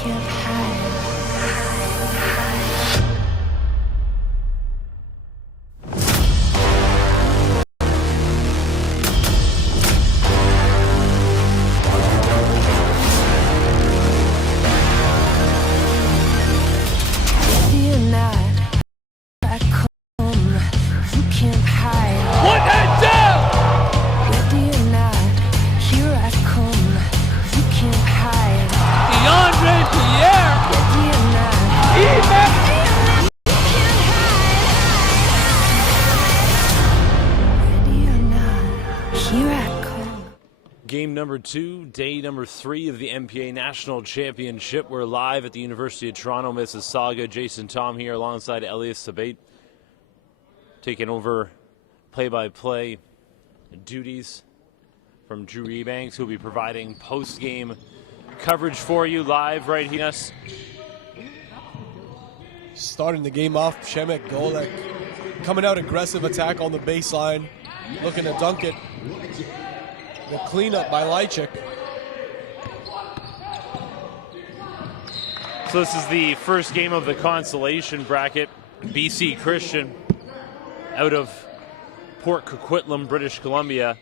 can't hide. Day or night, I come, you can't hide. One hand down! Day or night, here I come, you can't hide. DeAndre Pierre! Day or night, Even! day or night, here I come. Game number 2, day number 3 of the MPA National Championship. We're live at the University of Toronto, Mississauga. Jason Tom here alongside Elias Sabate, taking over play-by-play duties from Drew Ebanks, who will be providing post-game coverage for you live right here. Starting the game off, Shemek Golek coming out aggressive attack on the baseline, looking to dunk it. The cleanup by Lychik. So this is the first game of the consolation bracket. BC Christian out of Port Coquitlam, British Columbia,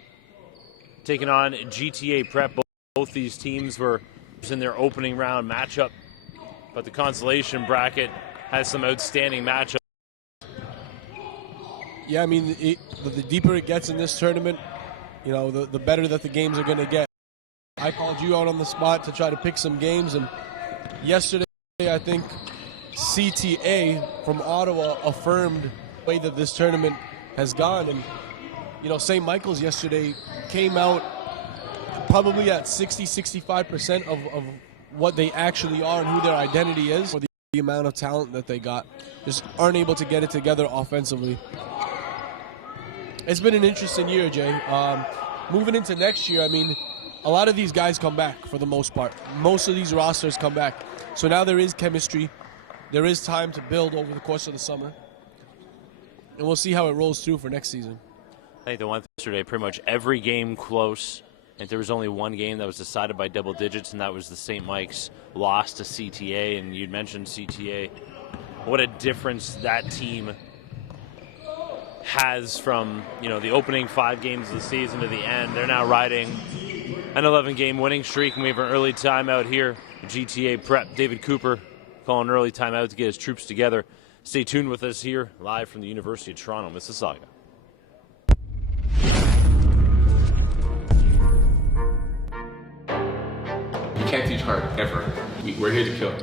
taking on GTA Prep. Both these teams were in their opening round matchup, but the consolation bracket has some outstanding matchups. Yeah, I mean, the deeper it gets in this tournament, you know, the better that the games are going to get. I called you out on the spot to try to pick some games, and yesterday I think CTA from Ottawa affirmed the way that this tournament has gone. And, you know, St. Michael's yesterday came out probably at 60-65% of what they actually are and who their identity is. For the amount of talent that they got, just aren't able to get it together offensively. It's been an interesting year, Jay. Moving into next year, I mean, a lot of these guys come back for the most part. Most of these rosters come back. So now there is chemistry. There is time to build over the course of the summer. And we'll see how it rolls through for next season. I think they went yesterday pretty much every game close. And there was only one game that was decided by double digits, and that was the St. Mike's loss to CTA. And you'd mentioned CTA. What a difference that team has from, you know, the opening 5 games of the season to the end. They're now riding an 11-game winning streak, and we have an early timeout here. GTA Prep, David Cooper calling an early timeout to get his troops together. Stay tuned with us here, live from the University of Toronto, Mississauga. You can't teach hard, ever. We're here to kill.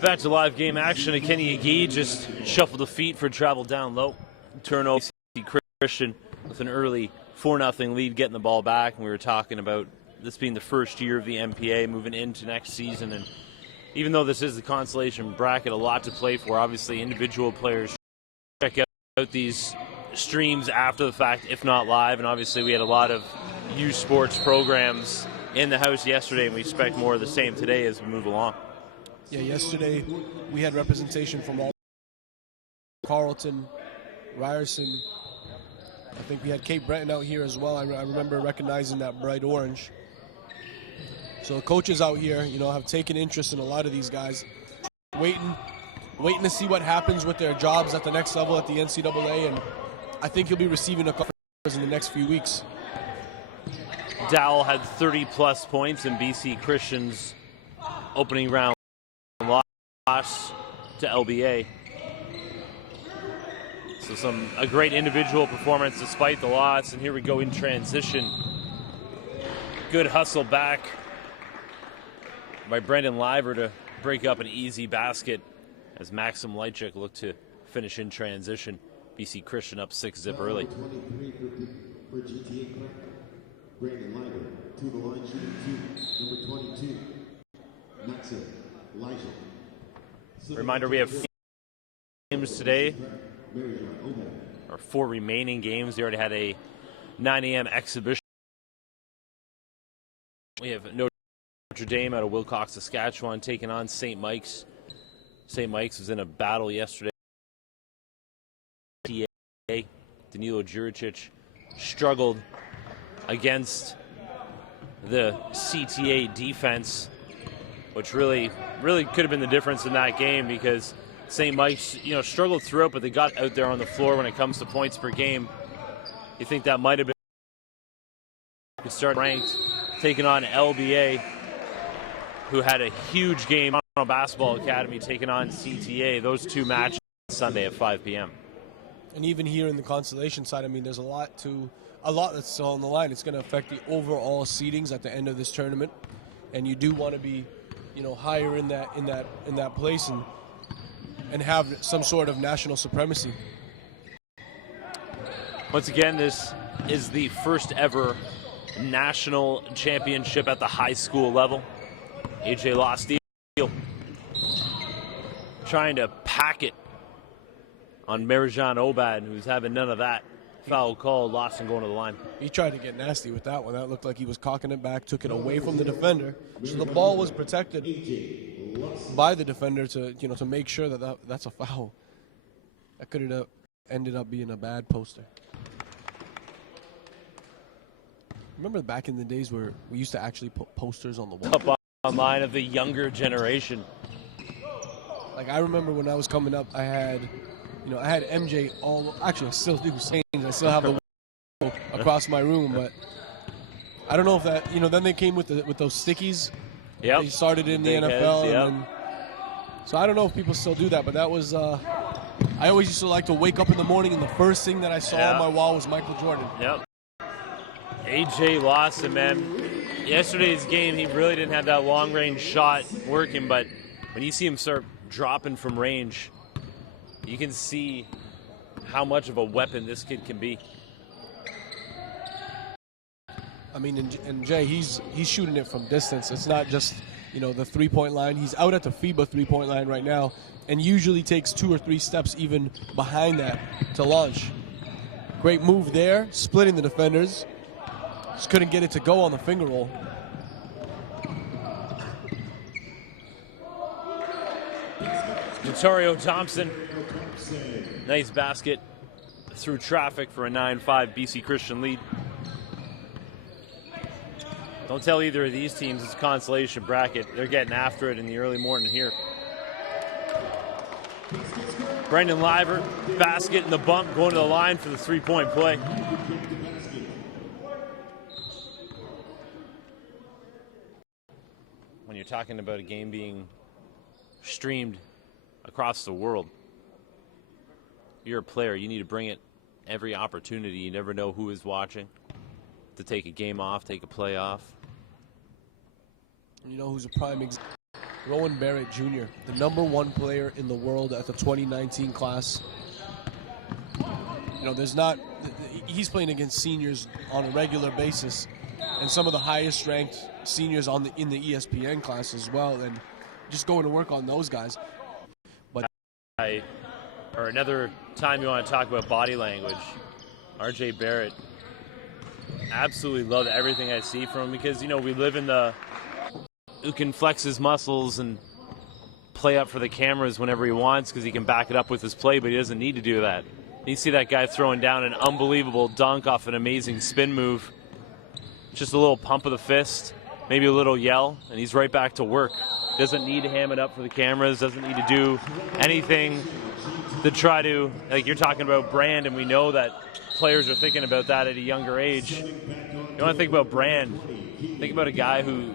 Back to live game action. Kenny Agee just shuffled the feet for travel down low. Turnover. Christian with an early 4-0 lead, getting the ball back. And we were talking about this being the first year of the MPA, moving into next season. And even though this is the consolation bracket, a lot to play for. Obviously, individual players check out these streams after the fact, if not live. And obviously, we had a lot of youth sports programs in the house yesterday, and we expect more of the same today as we move along. Yeah, yesterday we had representation from all Carleton, Ryerson. I think we had Cape Breton out here as well. I remember recognizing that bright orange. So the coaches out here, you know, have taken interest in a lot of these guys. Waiting to see what happens with their jobs at the next level at the NCAA, and I think he'll be receiving a couple in the next few weeks. Dowell had 30-plus points in BC Christian's opening round loss to LBA. So a great individual performance despite the loss. And here we go in transition. Good hustle back by Brendan Liver to break up an easy basket as Maxim Leitchik looked to finish in transition. BC Christian up 6-zip early. For GTA Clark, Brandon Liver, to the line shooting 2, number 22, Maxim Leitchik. Reminder, we have 4 games today, or 4 remaining games. They already had a 9 a.m. exhibition. We have Notre Dame out of Wilcox, Saskatchewan, taking on St. Mike's. St. Mike's was in a battle yesterday. Danilo Juricic struggled against the CTA defense, which really could have been the difference in that game, because St. Mike's, struggled throughout, but they got out there on the floor when it comes to points per game. You think that might have been to start ranked, taking on LBA, who had a huge game on Basketball Academy, taking on CTA. Those 2 matches Sunday at 5 p.m. And even here in the consolation side, I mean, there's a lot that's still on the line. It's going to affect the overall seedings at the end of this tournament, and you do want to be, higher in that place and have some sort of national supremacy. Once again, this is the first ever national championship at the high school level. AJ Lost trying to pack it on Merijan Obad, who's having none of that. Foul call, Lawson going to the line. He tried to get nasty with that one. That looked like he was cocking it back, took it away from the defender. So the ball was protected by the defender to make sure that's a foul. That could have ended up being a bad poster. Remember back in the days where we used to actually put posters on the wall? Up online of the younger generation. Like, I remember when I was coming up, I had MJ actually I still do, I still have the wall across my room, but I don't know if that, then they came with those stickies. Yep. They started in the NFL. Yep. And then, so I don't know if people still do that, but that was, I always used to like to wake up in the morning and the first thing that I saw on my wall was Michael Jordan. Yep. AJ Lawson, man. Yesterday's game, he really didn't have that long-range shot working, but when you see him start dropping from range, you can see how much of a weapon this kid can be. I mean, and Jay, he's shooting it from distance. It's not just, the three-point line. He's out at the FIBA three-point line right now and usually takes 2 or 3 steps even behind that to launch. Great move there, splitting the defenders. Just couldn't get it to go on the finger roll. Notario Thompson. Nice basket through traffic for a 9-5 BC Christian lead. Don't tell either of these teams it's a consolation bracket. They're getting after it in the early morning here. Brendan Liver, basket and the bump, going to the line for the 3-point play. When you're talking about a game being streamed across the world, you're a player. You need to bring it every opportunity. You never know who is watching. To take a game off, take a play off. You know who's a prime example? Rowan Barrett Jr., the #1 player in the world at the 2019 class. He's playing against seniors on a regular basis, and some of the highest ranked seniors in the ESPN class as well, and just going to work on those guys. But or another time you want to talk about body language, RJ Barrett. Absolutely love everything I see from him, because we live in the who can flex his muscles and play up for the cameras whenever he wants because he can back it up with his play, but he doesn't need to do that. You see that guy throwing down an unbelievable dunk off an amazing spin move. Just a little pump of the fist, maybe a little yell, and he's right back to work. Doesn't need to ham it up for the cameras, doesn't need to do anything to try to, like you're talking about brand, and we know that players are thinking about that at a younger age. You want to think about brand, think about a guy who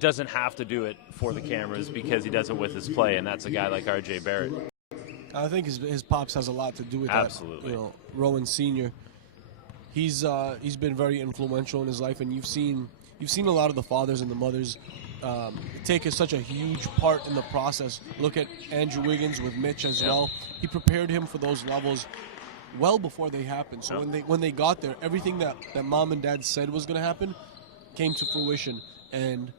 doesn't have to do it for the cameras because he does it with his play, and that's a guy like RJ Barrett. I think his pops has a lot to do with Absolutely. that. Rowan Sr., he's been very influential in his life, and you've seen a lot of the fathers and the mothers take such a huge part in the process. Look at Andrew Wiggins with Mitch as well. He prepared him for those levels well before they happened. So when they got there, everything that mom and dad said was going to happen came to fruition, and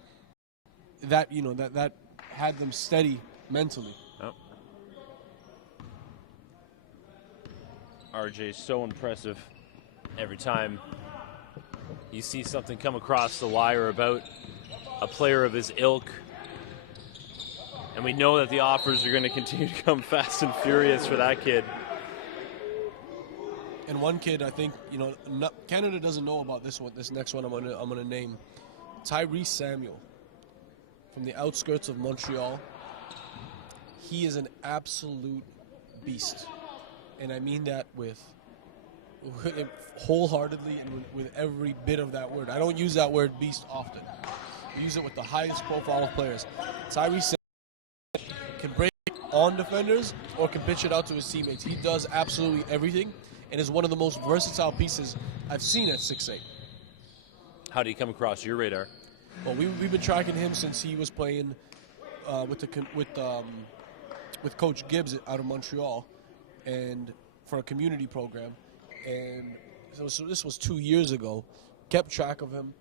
that that had them steady mentally. RJ's so impressive every time you see something come across the wire about a player of his ilk. And we know that the offers are going to continue to come fast and furious for that kid. And one kid, I think, Canada doesn't know about this one. This next one I'm gonna name, Tyrese Samuel, from the outskirts of Montreal. He is an absolute beast, and I mean that with wholeheartedly and with every bit of that word. I don't use that word beast often. I use it with the highest profile of players. Tyrese Samuel can break on defenders or can pitch it out to his teammates. He does absolutely everything, and is one of the most versatile pieces I've seen at 6'8". How did he come across your radar? Well, we've been tracking him since he was playing with Coach Gibbs out of Montreal, and for a community program. And so this was 2 years ago. Kept track of him.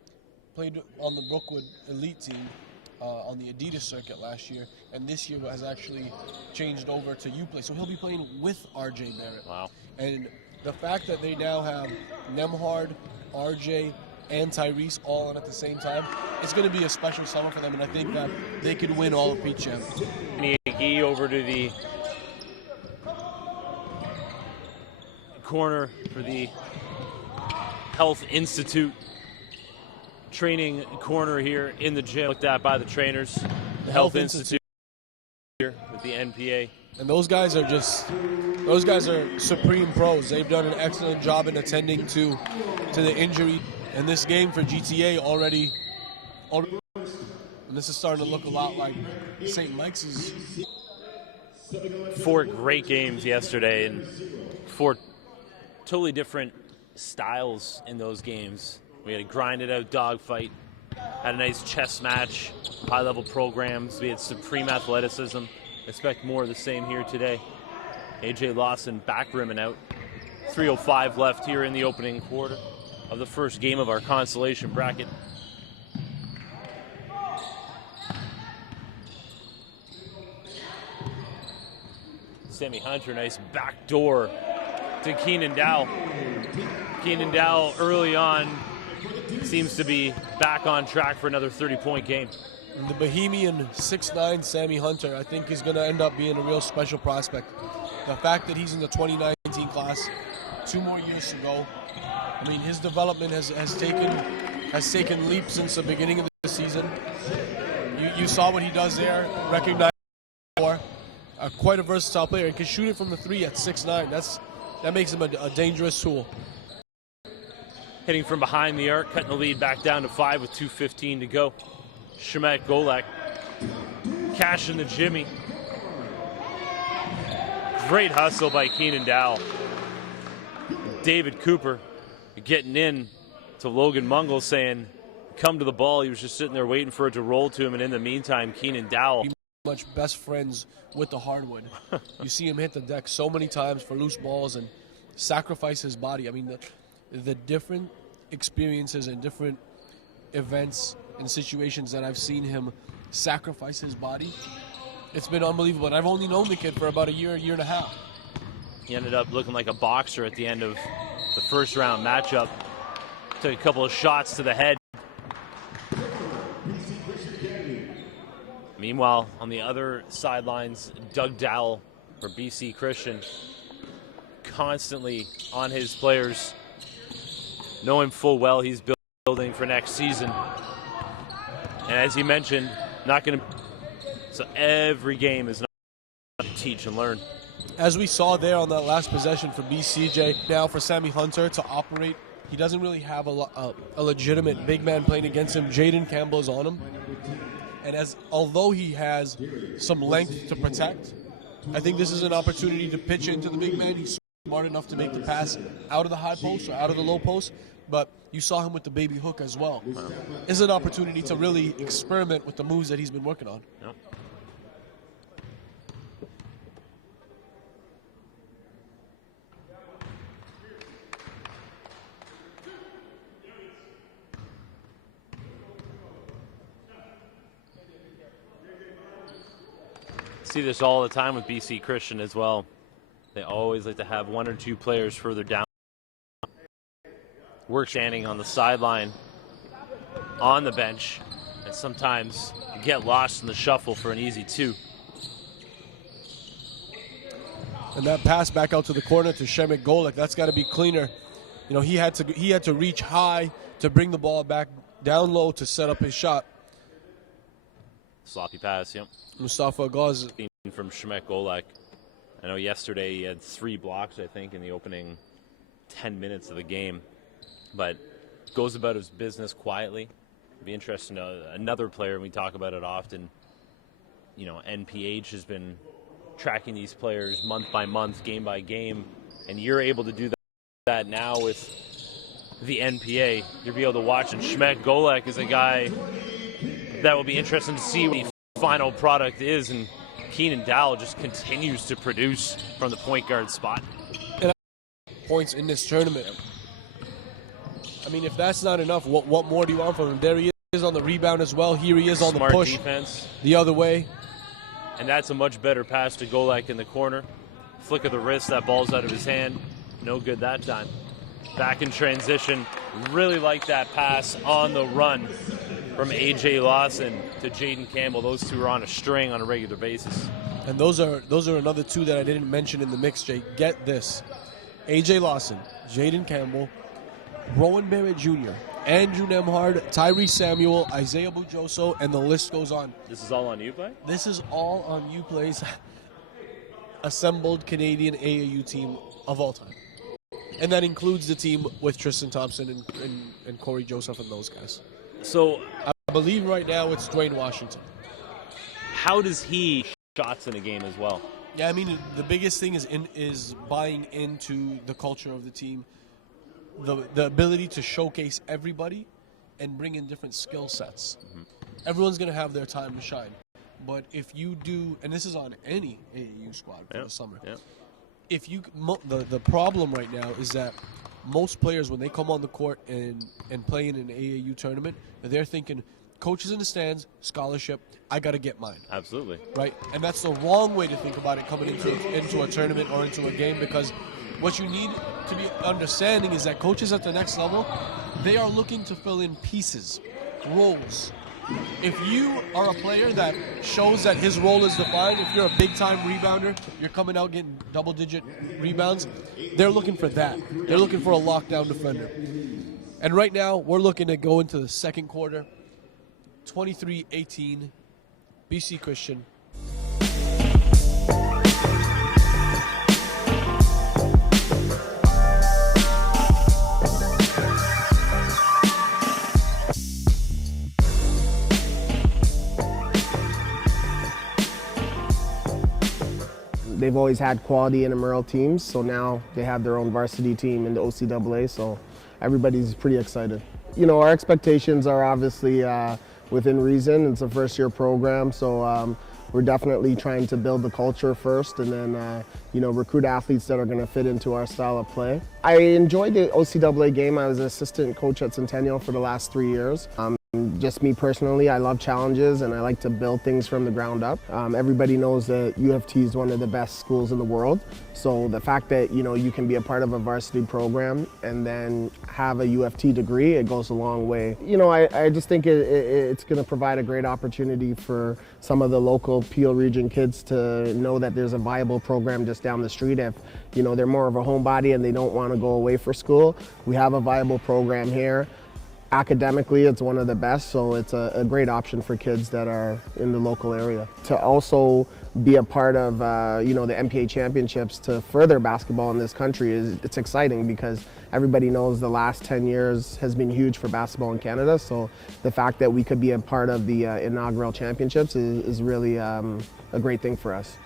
Played on the Brookwood Elite team on the Adidas circuit last year, and this year has actually changed over to UPlay. So he'll be playing with RJ Barrett. Wow. And the fact that they now have Nemhard, RJ, and Tyrese all on at the same time, it's going to be a special summer for them, and I think that they could win all of Peacham. He over to the corner for the Health Institute training corner here in the gym, looked at by the trainers. The Health Institute here with the NPA. And those guys are supreme pros. They've done an excellent job in attending to the injury. And this game for GTA already, and this is starting to look a lot like St. Mike's. 4 great games yesterday, and 4 totally different styles in those games. We had a grinded out dogfight, had a nice chess match, high level programs. We had supreme athleticism. Expect more of the same here today. AJ Lawson back rimming out. 3:05 left here in the opening quarter of the first game of our consolation bracket. Sammy Hunter, nice backdoor to Keenan Dow. Keenan Dow early on seems to be back on track for another 30-point game. The Bohemian 6'9" Sammy Hunter, I think, is going to end up being a real special prospect. The fact that he's in the 2019 class, 2 more years to go. I mean, his development has taken leaps since the beginning of the season. You saw what he does there, recognized for quite a versatile player, and can shoot it from the 3 at 6'9". That makes him a dangerous tool. Hitting from behind the arc, cutting the lead back down to 5 with 2:15 to go. Shemek Golek cashing the Jimmy. Great hustle by Keenan Dow. David Cooper getting in to Logan Mungle, saying, come to the ball. He was just sitting there waiting for it to roll to him, and in the meantime, Keenan Dow. Much best friends with the hardwood. You see him hit the deck so many times for loose balls and sacrifice his body. I mean, the different experiences and different events and situations that I've seen him sacrifice his body, it's been unbelievable. And I've only known the kid for about a year and a half. He ended up looking like a boxer at the end of the first round matchup. Took a couple of shots to the head. Meanwhile, on the other sidelines, Doug Dowell for BC Christian, constantly on his players, knowing full well he's building for next season. And as he mentioned, not going to. So every game is not to teach and learn. As we saw there on that last possession for BCJ, now for Sammy Hunter to operate, he doesn't really have a legitimate big man playing against him. Jaden Campbell is on him. And although he has some length to protect, I think this is an opportunity to pitch into the big man. He's smart enough to make the pass out of the high post or out of the low post, but you saw him with the baby hook as well. It's an opportunity to really experiment with the moves that he's been working on. Yep. See this all the time with BC Christian as well. They always like to have one or two players further down. Work standing on the sideline, on the bench, and sometimes get lost in the shuffle for an easy two. And that pass back out to the corner to Shemek Golek, that's got to be cleaner. You know, he had to reach high to bring the ball back down low to set up his shot. Sloppy pass, yep. Mustafa Agaz from Shemek Golek. I know yesterday he had 3 blocks, I think, in the opening 10 minutes of the game. But goes about his business quietly. It'd be interesting to know another player, and we talk about it often. You know, NPH has been tracking these players month by month, game by game, and you're able to do that now with the NPA. You'll be able to watch, and Shemek Golek is a guy that will be interesting to see what the final product is, and Keenan Dowell just continues to produce from the point guard spot. Points in this tournament. I mean, if that's not enough, what more do you want from him? There he is on the rebound as well. Here he is on Smart the push defense. The other way. And that's a much better pass to Golek in the corner. Flick of the wrist, that ball's out of his hand. No good that time. Back in transition. Really like that pass on the run from A.J. Lawson to Jaden Campbell. Those two are on a string on a regular basis. And those are another two that I didn't mention in the mix, Jay. Get this. A.J. Lawson, Jaden Campbell, Rowan Barrett Jr., Andrew Nemhard, Tyree Samuel, Isaiah Bujoso, and the list goes on. This is all on Uplay? This is all on Uplay's assembled Canadian AAU team of all time. And that includes the team with Tristan Thompson and Corey Joseph and those guys. So I believe right now it's Dwayne Washington. How does he shots in a game as well? Yeah, I mean, the biggest thing is buying into the culture of the team, the ability to showcase everybody and bring in different skill sets. Mm-hmm. Everyone's going to have their time to shine. But if you do, and this is on any AAU squad for the summer, if you the problem right now is that most players, when they come on the court and play in an AAU tournament, they're thinking, coaches in the stands, scholarship, I got to get mine. Absolutely. Right? And that's the wrong way to think about it coming into a tournament or into a game, because what you need to be understanding is that coaches at the next level, they are looking to fill in pieces, roles. If you are a player that shows that his role is defined, if you're a big-time rebounder, you're coming out getting double-digit rebounds, they're looking for that. They're looking for a lockdown defender. And right now, we're looking to go into the second quarter, 23-18, BC Christian. They've always had quality intramural teams, so now they have their own varsity team in the OCAA, so everybody's pretty excited. You know, our expectations are obviously within reason. It's a first-year program, so we're definitely trying to build the culture first and then, you know, recruit athletes that are going to fit into our style of play. I enjoyed the OCAA game. I was an assistant coach at Centennial for the last 3 years. Just me personally, I love challenges and I like to build things from the ground up. Everybody knows that U of T is one of the best schools in the world. So the fact that, you know, you can be a part of a varsity program and then have a U of T degree, it goes a long way. You know, I just think it's going to provide a great opportunity for some of the local Peel region kids to know that there's a viable program just down the street. If, you know, they're more of a homebody and they don't want to go away for school, we have a viable program here. Academically, it's one of the best, so it's a great option for kids that are in the local area. To also be a part of, you know, the MPA championships to further basketball in this country it's exciting because everybody knows the last 10 years has been huge for basketball in Canada. So the fact that we could be a part of the inaugural championships is really a great thing for us.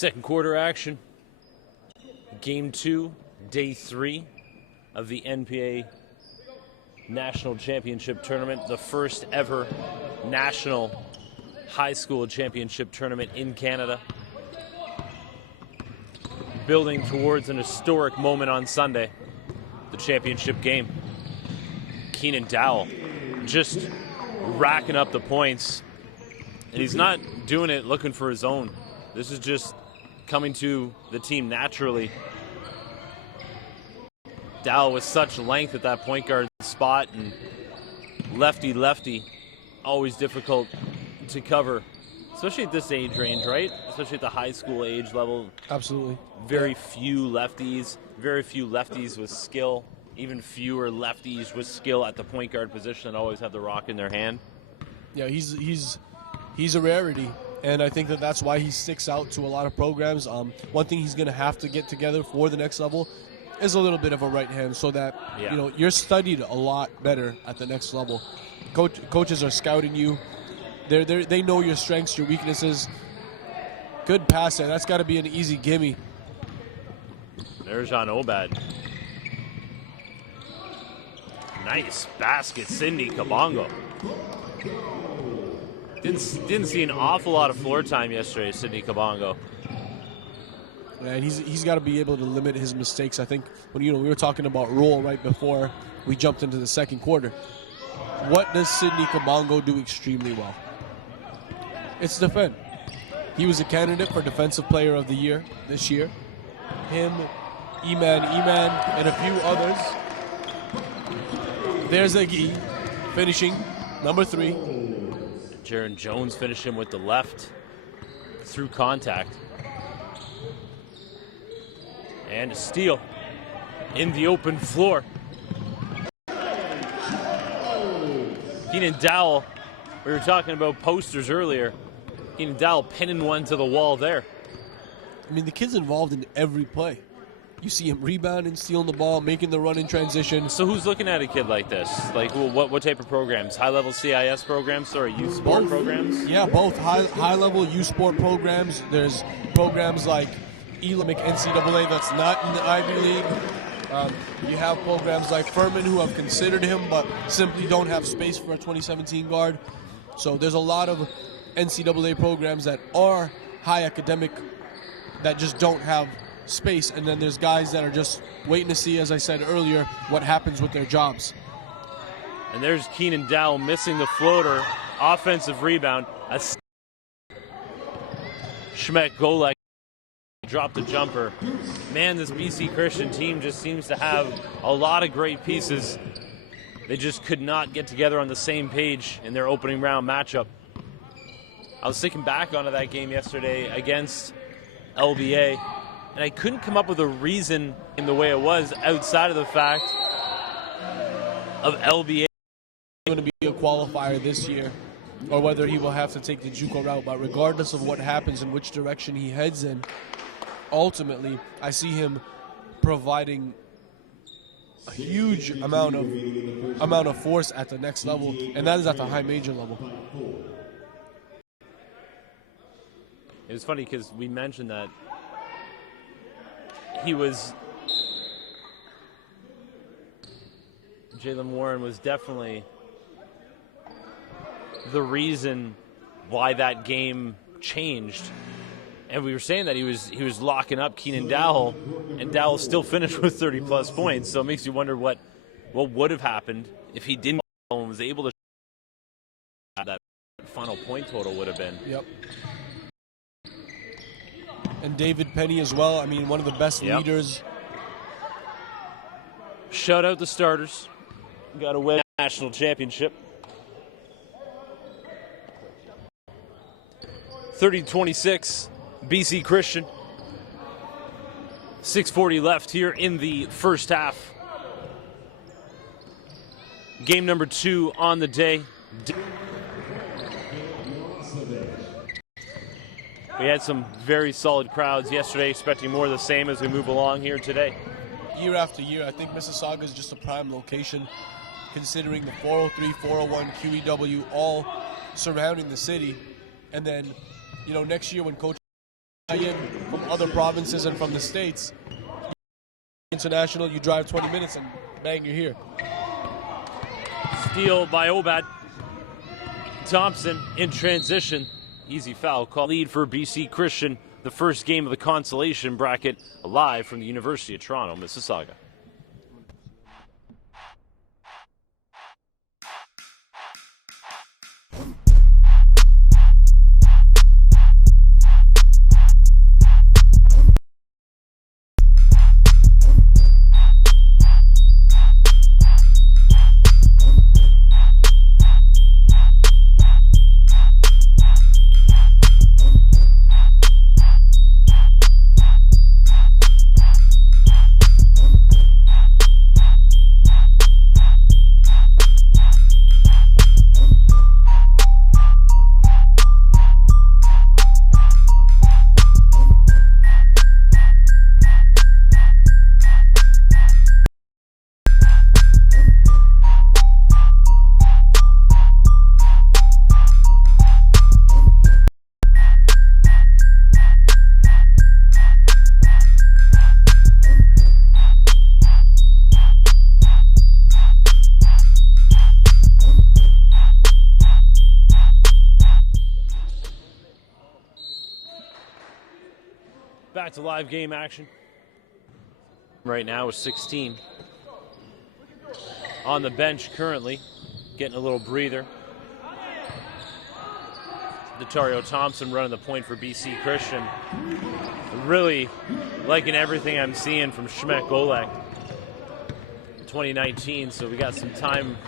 Second quarter action. Game 2, day 3 of the NPA National Championship Tournament, the first ever national high school championship tournament in Canada. Building towards an historic moment on Sunday, the championship game. Keenan Dowell just racking up the points, and he's not doing it looking for his own. This is just coming to the team naturally. Dowell with such length at that point guard spot, and lefty, always difficult to cover, especially at this age range, right? Especially at the high school age level. Absolutely. Very few lefties with skill, even fewer lefties with skill at the point guard position that always have the rock in their hand. Yeah, he's a rarity, and I think that's why he sticks out to a lot of programs. One thing he's going to have to get together for the next level is a little bit of a right hand, so that you're studied a lot better at the next level. Coaches are scouting you. They know your strengths, your weaknesses. Good pass there. That's got to be an easy gimme. There's John Obad. Nice basket, Cindy Kabongo. Didn't see an awful lot of floor time yesterday, Cindy Kabongo. Yeah, and he's got to be able to limit his mistakes. I think when we were talking about roll right before we jumped into the second quarter. What does Sidney Kabongo do extremely well? It's defend. He was a candidate for Defensive Player of the Year this year. Him, Eman, and a few others. There's Agui finishing number 3. Jaron Jones finishing with the left through contact. And a steal in the open floor. Keenan Dowell, we were talking about posters earlier. Keenan Dowell pinning one to the wall there. I mean, the kid's involved in every play. You see him rebounding, stealing the ball, making the run in transition. So who's looking at a kid like this? Like, what type of programs? High-level CIS programs or youth sport programs? Yeah, both high-level youth sport programs. There's programs like Elam NCAA that's not in the Ivy League. You have programs like Furman who have considered him but simply don't have space for a 2017 guard. So there's a lot of NCAA programs that are high academic that just don't have space, and then there's guys that are just waiting to see, as I said earlier, what happens with their jobs. And there's Keenan Dowell missing the floater, offensive rebound. Schmeck Golek dropped the jumper. Man, this BC Christian team just seems to have a lot of great pieces. They just could not get together on the same page in their opening round matchup. I was thinking back onto that game yesterday against LBA, and I couldn't come up with a reason in the way it was outside of the fact of LBA going to be a qualifier this year, or whether he will have to take the JUCO route. But regardless of what happens and which direction he heads in, ultimately, I see him providing a huge amount of force at the next level, and that is at the high major level. It was funny because we mentioned that Jalen Warren was definitely the reason why that game changed. And we were saying that he was locking up Keenan Dowell, and Dowell still finished with 30-plus points. So it makes you wonder what would have happened if he didn't and was able to that final point total would have been. Yep. And David Penny as well. I mean, one of the best leaders. Shout out the starters. Got to win a national championship. 30-26, BC Christian. 6:40 left here in the first half. Game number 2 on the day. We had some very solid crowds yesterday, expecting more of the same as we move along here today. Year after year, I think Mississauga is just a prime location, considering the 403, 401, QEW all surrounding the city. And then, next year when Coach in from other provinces and from the States. International, you drive 20 minutes and bang, you're here. Steal by Obad. Thompson in transition. Easy foul call. Lead for BC Christian. The first game of the consolation bracket, live from the University of Toronto, Mississauga. Back to live game action. Right now is 16. On the bench currently, getting a little breather. Dario Thompson running the point for BC Christian. Really liking everything I'm seeing from Shmek Golek 2019, so we got some time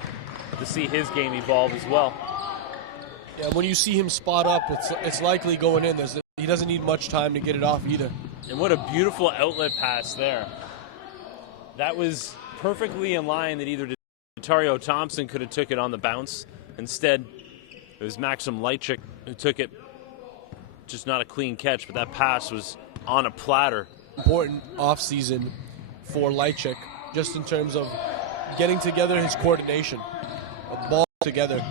to see his game evolve as well. Yeah, when you see him spot up, it's likely going in. He doesn't need much time to get it off either. And what a beautiful outlet pass there. That was perfectly in line that either Dario Thompson could have took it on the bounce. Instead, it was Maxim Leitchik who took it. Just not a clean catch, but that pass was on a platter. Important offseason for Leitchik, just in terms of getting together his coordination, a ball together.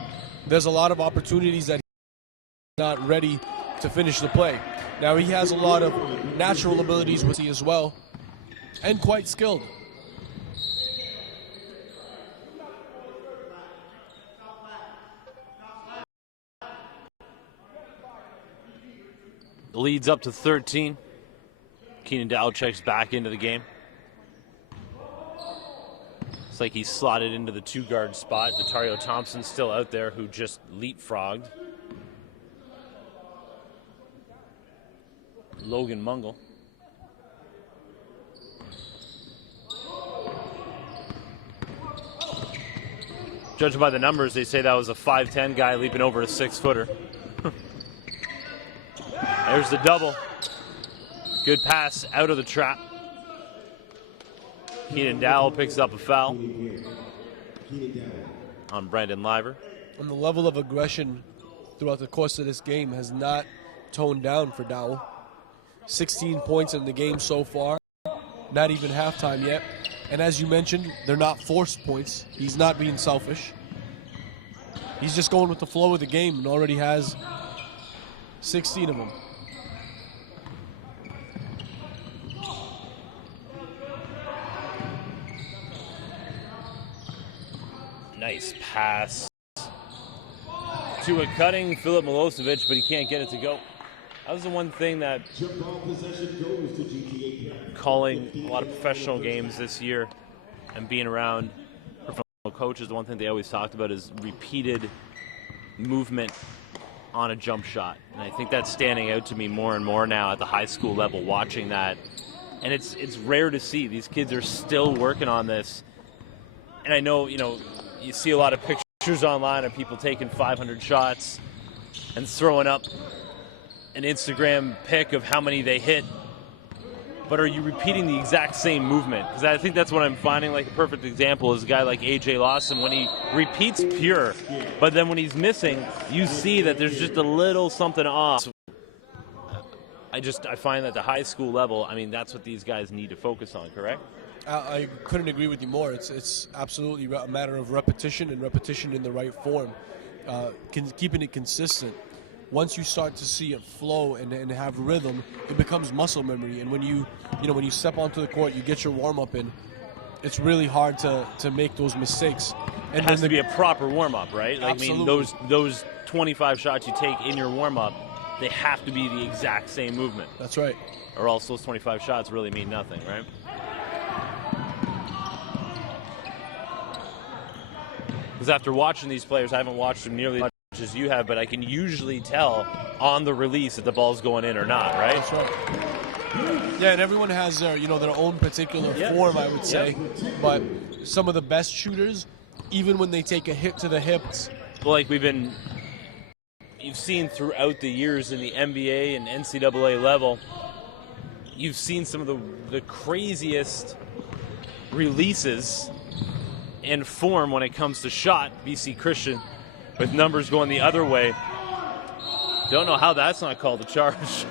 There's a lot of opportunities that he's not ready to finish the play. Now he has a lot of natural abilities with he as well, and quite skilled. The lead's up to 13. Keenan Dow checks back into the game. It's like he's slotted into the two-guard spot. Dario Thompson still out there, who just leapfrogged. Logan Mungle. Judging by the numbers, they say that was a 5'10" guy leaping over a 6-footer. There's the double. Good pass out of the trap. Keenan Dowell picks up a foul on Brandon Liver. And the level of aggression throughout the course of this game has not toned down for Dowell. 16 points in the game so far, not even halftime yet. And as you mentioned, they're not forced points. He's not being selfish. He's just going with the flow of the game and already has 16 of them. Nice pass to a cutting Filip Milosevic, but he can't get it to go. That was the one thing that calling a lot of professional games this year and being around professional coaches, the one thing they always talked about is repeated movement on a jump shot. And I think that's standing out to me more and more now at the high school level, watching that. And it's rare to see. These kids are still working on this. And I know, you see a lot of pictures online of people taking 500 shots and throwing up an Instagram pic of how many they hit. But are you repeating the exact same movement? Because I think that's what I'm finding. Like, a perfect example is a guy like AJ Lawson. When he repeats pure, but then when he's missing, you see that there's just a little something off. I find that the high school level, that's what these guys need to focus on, correct? I couldn't agree with you more. It's absolutely a matter of repetition, and repetition in the right form, keeping it consistent. once you start to see it flow and have rhythm, it becomes muscle memory. And when you step onto the court, you get your warm up in. It's really hard to make those mistakes. And It has to be a proper warm up, right? Like, Absolutely. I mean, those 25 shots you take in your warm up, they have to be the exact same movement, That's right. or else those 25 shots really mean nothing, right? Because after watching these players, I haven't watched them nearly as much as you have, but I can usually tell on the release if the ball's going in or not, right? That's right. Yeah, and everyone has their own particular form, I would say. But some of the best shooters, even when they take a hit to the hips, Well, like you've seen throughout the years in the NBA and NCAA level, you've seen some of the craziest releases and form when it comes to shot. BC Christian with numbers going the other way. Don't know how that's not called a charge.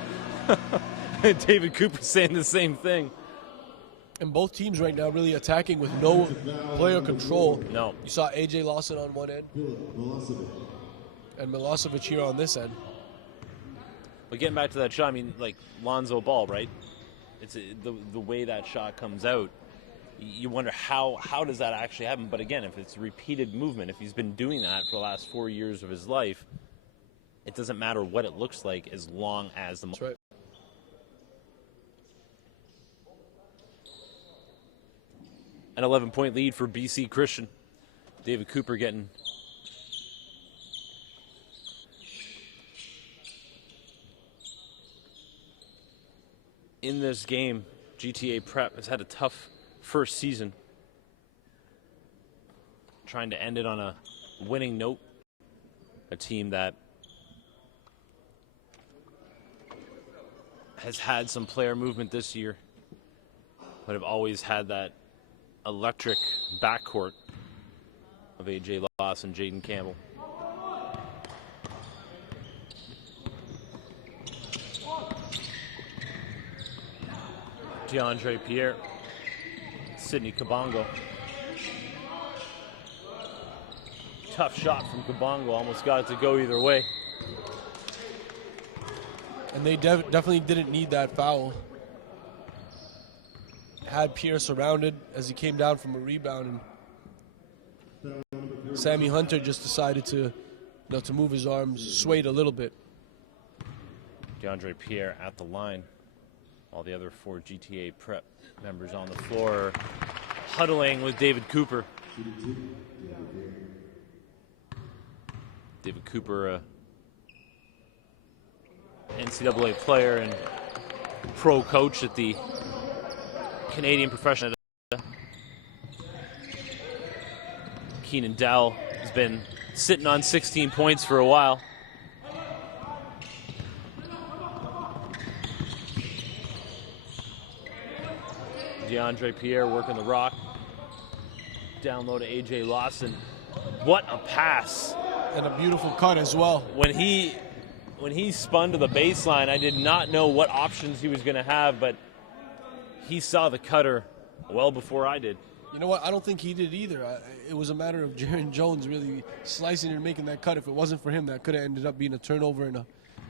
David Cooper saying the same thing. and both teams right now really attacking with no player control. No. You saw A.J. Lawson on one end and Milosevic here on this end. But getting back to that shot, I mean, like Lonzo Ball, right? It's the way that shot comes out. You wonder how does that actually happen? But again, if it's repeated movement, if he's been doing that for the last 4 years of his life, it doesn't matter what it looks like as long as the. That's right. An 11-point lead for BC Christian. David Cooper getting in this game. GTA Prep has had a tough first season, trying to end it on a winning note. A team that has had some player movement this year, but have always had that electric backcourt of A.J. Lawson, Jaden Campbell. DeAndre Pierre, Sidney Kabongo. Tough shot from Kabongo, almost got it to go either way. And they definitely didn't need that foul. Had Pierre surrounded as he came down from a rebound, and Sammy Hunter just decided to move his arms, swayed a little bit. DeAndre Pierre at the line. All the other 4 GTA Prep members on the floor huddling with David Cooper. David Cooper, NCAA player and pro coach at the Canadian Professional. Keenan Dowell has been sitting on 16 points for a while. DeAndre Pierre working the rock. Down low to A.J. Lawson. What a pass. And a beautiful cut as well. When he spun to the baseline, I did not know what options he was going to have, but he saw the cutter well before I did. You know what? I don't think he did either. It was a matter of Jaren Jones really slicing and making that cut. If it wasn't for him, that could have ended up being a turnover and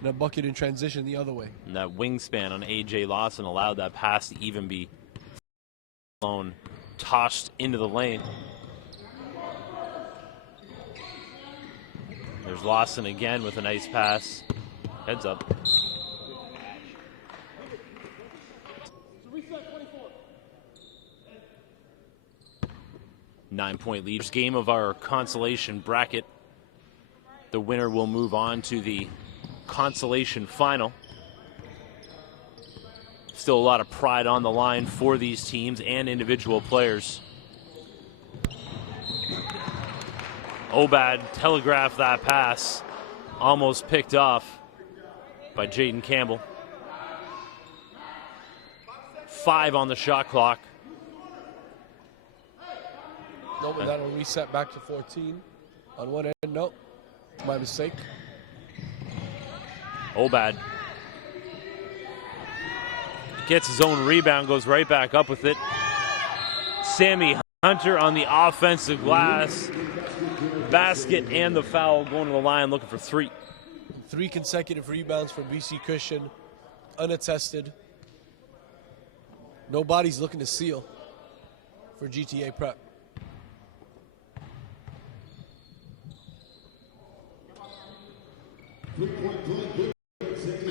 a bucket in transition the other way. And that wingspan on A.J. Lawson allowed that pass to even be alone, tossed into the lane. There's Lawson again with a nice pass. Heads up. Nine-point lead. Game of our consolation bracket. The winner will move on to the consolation final. Still a lot of pride on the line for these teams and individual players. Obad telegraphed that pass, almost picked off by Jaden Campbell. 5 on the shot clock. No, but that'll reset back to 14 on one end. No, my mistake. Obad gets his own rebound, goes right back up with it. Sammy Hunter on the offensive glass. Basket and the foul, going to the line looking for 3. 3 consecutive rebounds for BC Christian, unattested. Nobody's looking to seal for GTA Prep.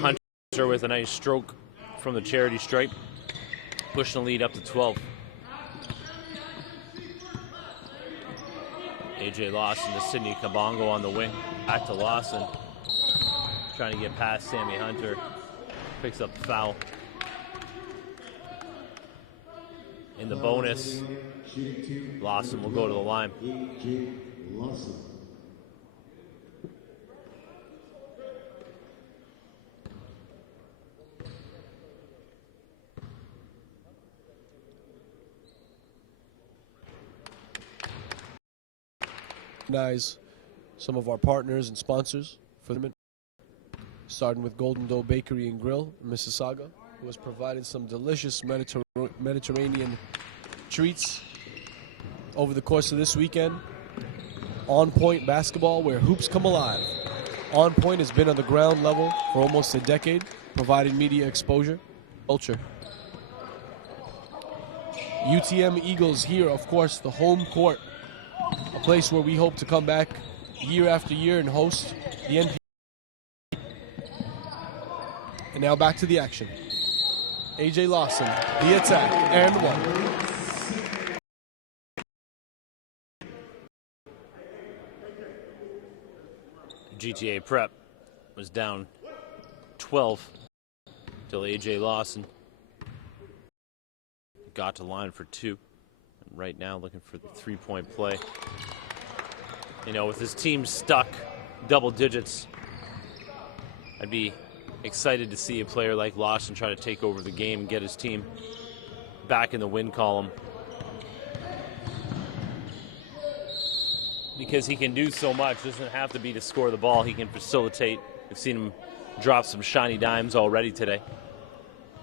Hunter with a nice stroke from the charity stripe, pushing the lead up to 12. AJ Lawson to Sidney Kabongo on the wing. Back to Lawson. Trying to get past Sammy Hunter. Picks up the foul. In the bonus, Lawson will go to the line. AJ Lawson. Recognize some of our partners and sponsors for the starting with Golden Doe Bakery and Grill in Mississauga, who has provided some delicious Mediterranean treats over the course of this weekend. On Point basketball, where hoops come alive. On Point has been on the ground level for almost a decade, providing media exposure, culture. UTM Eagles here, of course, the home court. A place where we hope to come back year after year and host the NP. And now back to the action. AJ Lawson, the attack, and one. GTA Prep was down 12 till AJ Lawson got to line for 2. Right now looking for the 3-point play. You know, with his team stuck double digits, I'd be excited to see a player like Lawson try to take over the game and get his team back in the win column. Because he can do so much. Doesn't have to be to score the ball. He can facilitate. We've seen him drop some shiny dimes already today.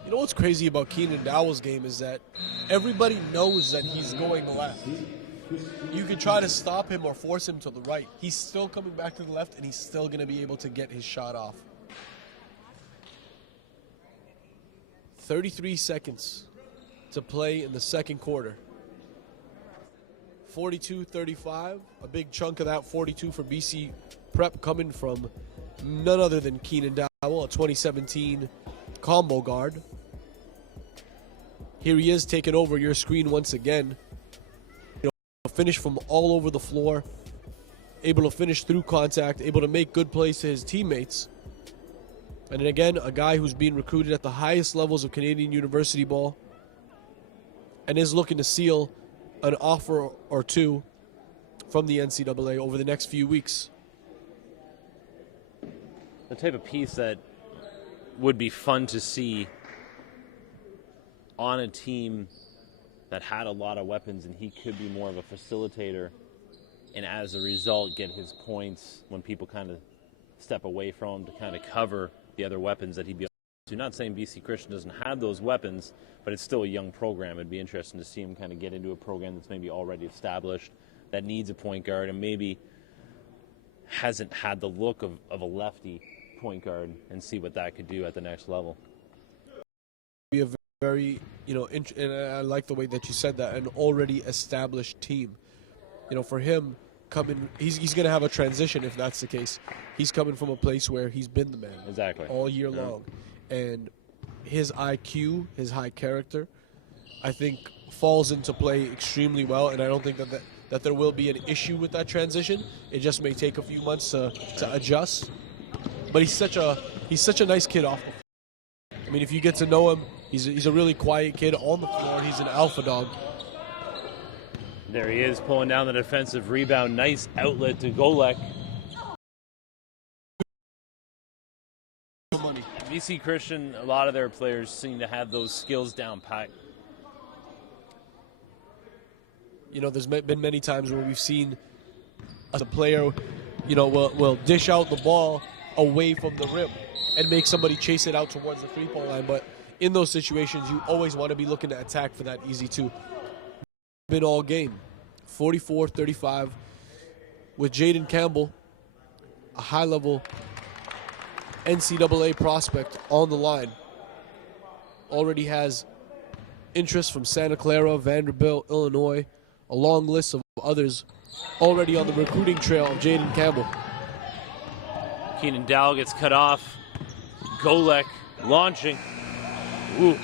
You know what's crazy about Keenan Dowell's game is that everybody knows that he's going left. You can try to stop him or force him to the right. He's still coming back to the left, and he's still going to be able to get his shot off. 33 seconds to play in the second quarter. 42-35, a big chunk of that 42 for BC Prep coming from none other than Keenan Dowell, a 2017 combo guard. Here he is taking over your screen once again. You know, finish from all over the floor, able to finish through contact, able to make good plays to his teammates. And then again, a guy who's being recruited at the highest levels of Canadian university ball and is looking to seal an offer or two from the NCAA over the next few weeks. The type of piece that would be fun to see on a team that had a lot of weapons, and he could be more of a facilitator and as a result get his points when people kind of step away from him to kind of cover the other weapons that he'd be able to. Not saying BC Christian doesn't have those weapons, but it's still a young program. It'd be interesting to see him kind of get into a program that's maybe already established, that needs a point guard and maybe hasn't had the look of a lefty point guard, and see what that could do at the next level. Be a very, you know, and I like the way that you said that, an already established team. You know, for him, he's going to have a transition if that's the case. He's coming from a place where he's been the man exactly all year long, and his IQ, his high character, I think falls into play extremely well, and I don't think that there will be an issue with that transition. It just may take a few months to adjust. But he's such a nice kid off the floor. I mean, if you get to know him, he's a really quiet kid on the floor. He's an alpha dog. There he is, pulling down the defensive rebound. Nice outlet to Golek. BC Christian, a lot of their players seem to have those skills down pat. You know, there's been many times where we've seen a player, you know, will dish out the ball away from the rim and make somebody chase it out towards the three-point line. But in those situations, you always want to be looking to attack for that easy two. Been all game. 44-35 with Jaden Campbell, a high-level NCAA prospect on the line. Already has interest from Santa Clara, Vanderbilt, Illinois, a long list of others already on the recruiting trail of Jaden Campbell. Keenan Dow gets cut off. Golek launching. Ooh.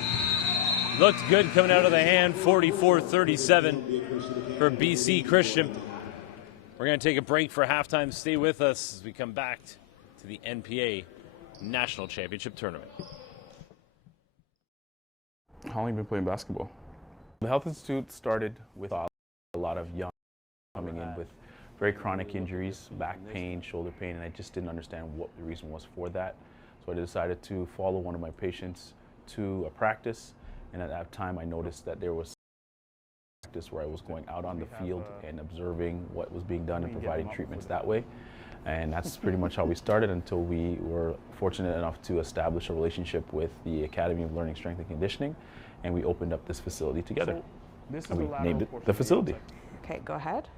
Looked good coming out of the hand. 44-37 for BC Christian. We're going to take a break for halftime. Stay with us as we come back to the NPA National Championship Tournament. How long have you been playing basketball? The Health Institute started with a lot of young coming in with very chronic injuries, back pain, shoulder pain, and I just didn't understand what the reason was for that. So I decided to follow one of my patients to a practice, and at that time I noticed that there was practice where I was going out on the field and observing what was being done and providing treatments that way. And that's pretty much how we started until we were fortunate enough to establish a relationship with the Academy of Learning, Strength and Conditioning, and we opened up this facility together. And we named it the facility. Okay, go ahead.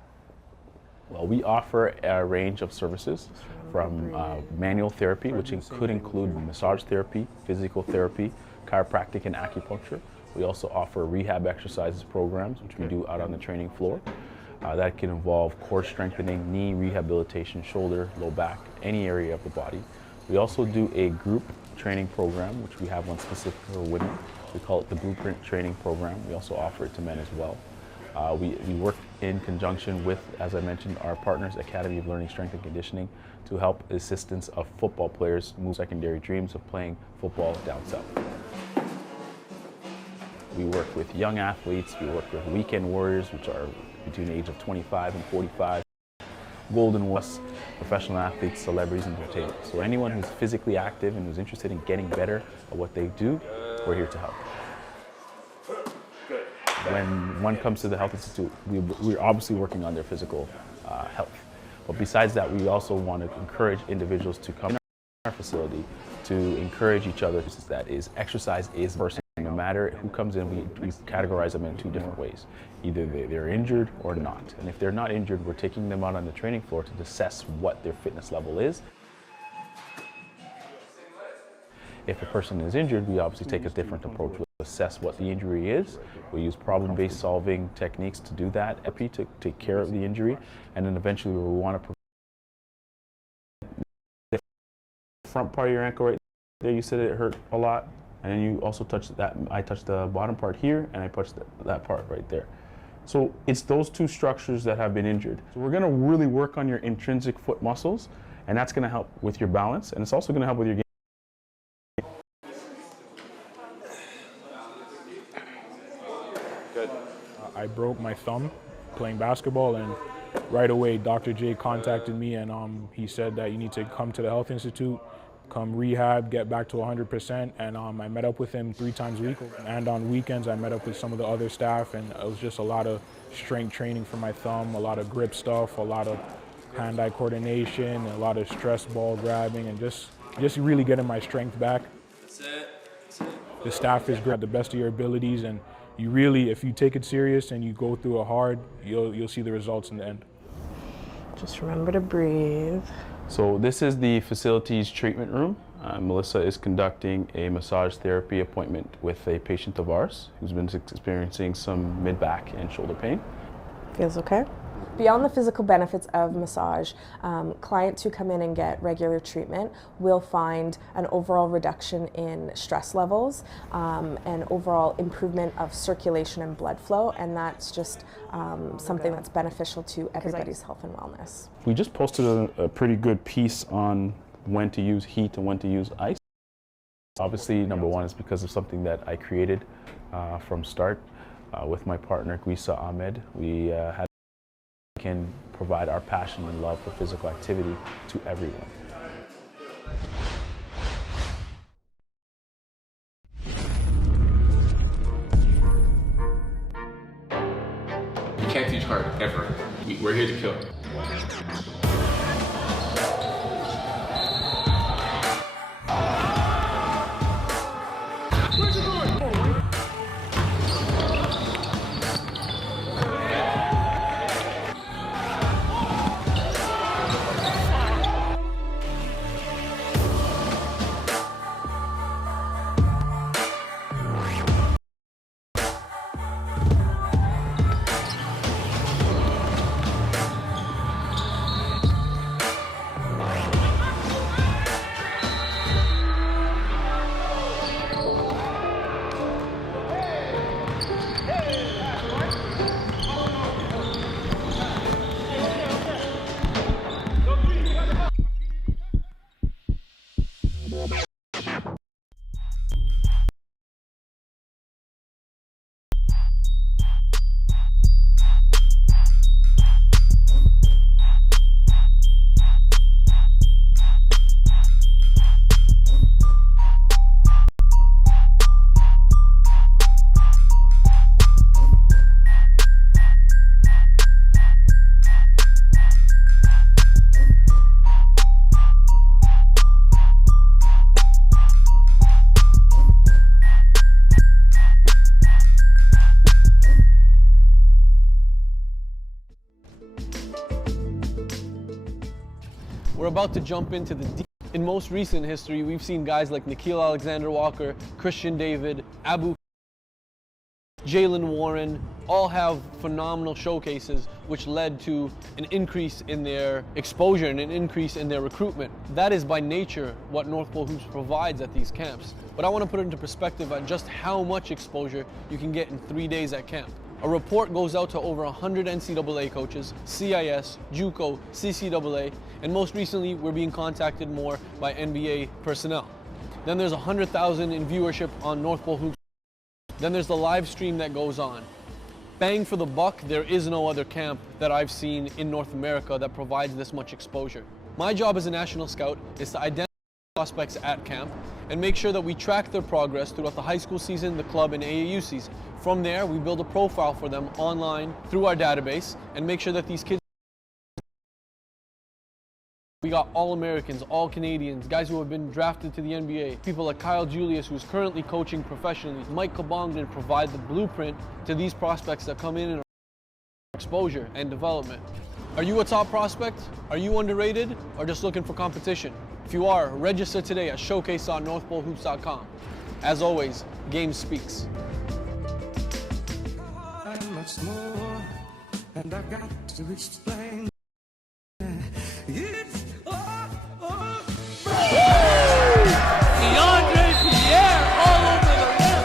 Well, we offer a range of services from manual therapy, which could include massage therapy, physical therapy, chiropractic, and acupuncture. We also offer rehab exercises programs, which we do out on the training floor. That can involve core strengthening, knee rehabilitation, shoulder, low back, any area of the body. We also do a group training program, which we have one specific for women. We call it the Blueprint Training Program. We also offer it to men as well. We work in conjunction with, as I mentioned, our partners, Academy of Learning, Strength and Conditioning, to help assistance of football players move secondary dreams of playing football down south. We work with young athletes, we work with weekend warriors, which are between the age of 25 and 45, Golden West, professional athletes, celebrities, and entertainers. So anyone who's physically active and who's interested in getting better at what they do, we're here to help. When one comes to the Health Institute, we're obviously working on their physical health. But besides that, we also want to encourage individuals to come to our facility to encourage each other. That is, exercise is person. No matter who comes in, we categorize them in two different ways. Either they're injured or not. And if they're not injured, we're taking them out on the training floor to assess what their fitness level is. If a person is injured, we obviously take a different approach. We'll assess what the injury is. We use problem-based solving techniques to do that, to take care of the injury, and then eventually we want to the front part of your ankle right there, you said it hurt a lot. And then you also touched that, I touched the bottom part here, and I touched that part right there. So it's those two structures that have been injured. So we're gonna really work on your intrinsic foot muscles, and that's gonna help with your balance, and it's also gonna help with your game. Good. I broke my thumb playing basketball, and right away Dr. J contacted me, and he said that you need to come to the Health Institute, come rehab, get back to 100%, and I met up with him 3 times a week, and on weekends I met up with some of the other staff, and it was just a lot of strength training for my thumb, a lot of grip stuff, a lot of hand-eye coordination, a lot of stress ball grabbing, and just really getting my strength back. That's it. The staff is great at the best of your abilities, and you really, if you take it serious and you go through it hard, you'll see the results in the end. Just remember to breathe. So this is the facility's treatment room. Melissa is conducting a massage therapy appointment with a patient of ours who's been experiencing some mid-back and shoulder pain. Feels okay? Beyond the physical benefits of massage, clients who come in and get regular treatment will find an overall reduction in stress levels, and overall improvement of circulation and blood flow, and that's just something that's beneficial to everybody's health and wellness. We just posted a pretty good piece on when to use heat and when to use ice. Obviously, number one is because of something that I created from start with my partner Guisa Ahmed. We can provide our passion and love for physical activity to everyone. You can't teach hard, ever. We're here to kill. We're about to jump into the deep. In most recent history, we've seen guys like Nikhil Alexander-Walker, Christian David, Jalen Warren, all have phenomenal showcases which led to an increase in their exposure and an increase in their recruitment. That is by nature what North Pole Hoops provides at these camps. But I want to put it into perspective on just how much exposure you can get in 3 days at camp. A report goes out to over 100 NCAA coaches, CIS, JUCO, CCAA, and most recently we're being contacted more by NBA personnel. Then there's 100,000 in viewership on North Pole Hoops. Then there's the live stream that goes on. Bang for the buck, there is no other camp that I've seen in North America that provides this much exposure. My job as a national scout is to identify prospects at camp and make sure that we track their progress throughout the high school season, the club, and AAU season. From there, we build a profile for them online through our database and make sure that these kids. We got All-Americans, All-Canadians, guys who have been drafted to the NBA, people like Kyle Julius, who's currently coaching professionally. Mike Kabongden provide the blueprint to these prospects that come in and exposure and development. Are you a top prospect? Are you underrated? Or just looking for competition? If you are, register today at showcase.northpolehoops.com. As always, game speaks. Much more, and I got to explain. It's DeAndre Pierre all over the rim.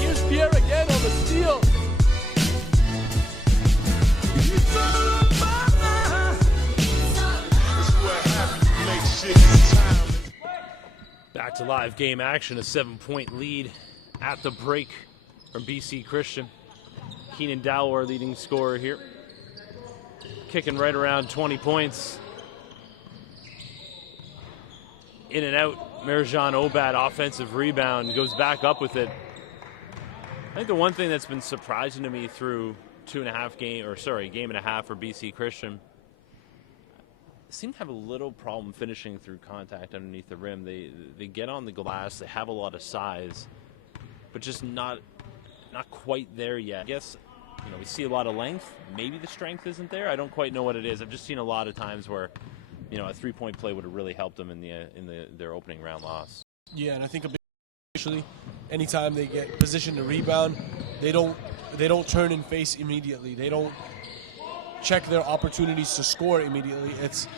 Here's Pierre again on the steal. Back to live game action, a 7-point lead at the break from BC Christian. Keenan Dowell, our leading scorer here, kicking right around 20 points. In and out, Merjan Obad, offensive rebound, goes back up with it. I think the one thing that's been surprising to me through game and a half for BC Christian, seem to have a little problem finishing through contact underneath the rim. They get on the glass, they have a lot of size, but just not quite there yet. I guess we see a lot of length. Maybe the strength isn't there. I don't quite know what it is. I've just seen a lot of times where a 3-point play would have really helped them in their opening round loss. Yeah, and I think especially anytime they get positioned to rebound, they don't turn and face immediately. They don't check their opportunities to score immediately. It's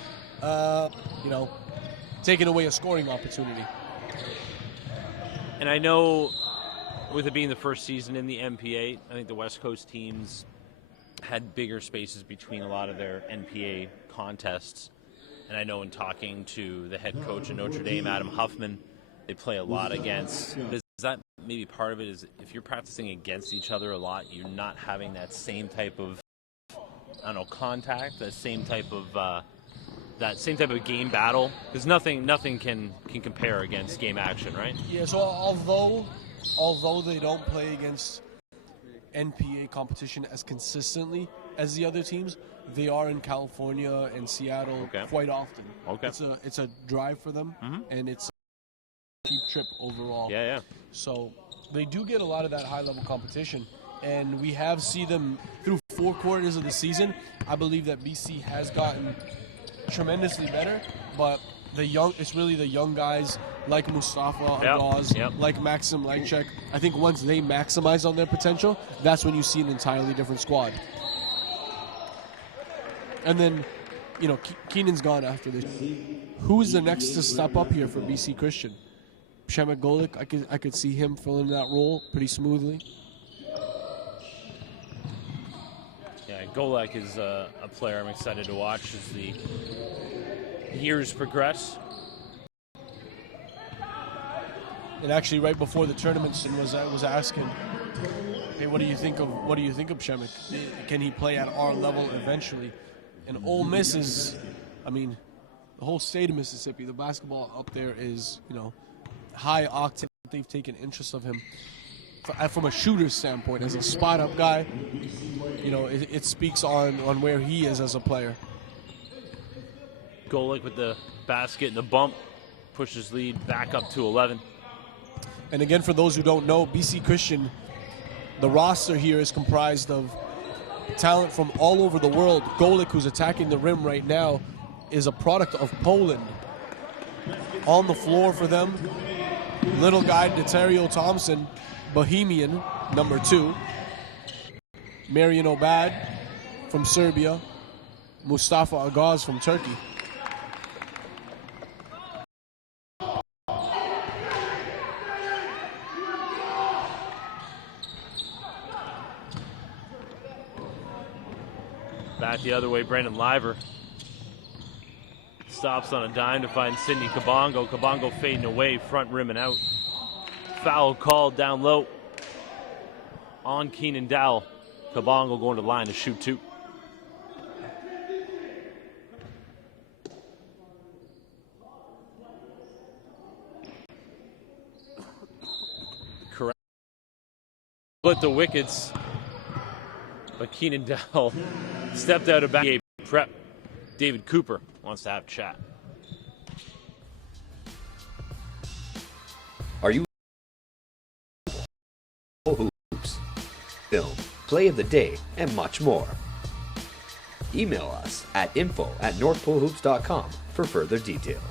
taking away a scoring opportunity. And I know with it being the first season in the NPA, I think the West Coast teams had bigger spaces between a lot of their NPA contests. And I know in talking to the head coach of Notre Dame, Adam Huffman, they play a lot against. Is that maybe part of it? Is if you're practicing against each other a lot, you're not having that same type of contact, that same type of game battle, because nothing can compare against game action, right? Yeah. So although they don't play against NPA competition as consistently as the other teams, they are in California and Seattle quite often. Okay. It's a drive for them, and it's a cheap trip overall. Yeah. So they do get a lot of that high-level competition, and we have seen them through 4 quarters of the season. I believe that BC has gotten tremendously better, but it's really the young guys like Mustafa Agaz, like Maxim Langchek. I think once they maximize on their potential, that's when you see an entirely different squad. And then, Keenan's gone after this. Who's the next to step up here for BC Christian? Shemek Golik, I could see him filling that role pretty smoothly. Yeah, Golek is a player I'm excited to watch as the years progress. And actually, right before the tournament, was asking, "Hey, what do you think of Shemek? Can he play at our level eventually?" And Ole Miss is, the whole state of Mississippi, the basketball up there is, high octane. They've taken interest of him. from a shooter's standpoint, as a spot-up guy, you know, it speaks on where he is as a player. Golick with the basket and the bump pushes lead back up to 11. And again, for those who don't know, BC Christian, the roster here is comprised of talent from all over the world. Golick, who's attacking the rim right now, is a product of Poland. On the floor for them, little guy Dario Thompson, Bohemian, number 2. Marian Obad from Serbia. Mustafa Agaz from Turkey. Back the other way, Brandon Liver stops on a dime to find Sidney Kabongo. Kabongo fading away, front rim and out. Foul called down low on Keenan Dowell. Kabongo going to the line to shoot 2. Correct. Split the wickets, but Keenan Dowell stepped out of back prep. David Cooper wants to have a chat. Are you hoops, film, play of the day, and much more? Email us at info@northpolehoops.com for further details.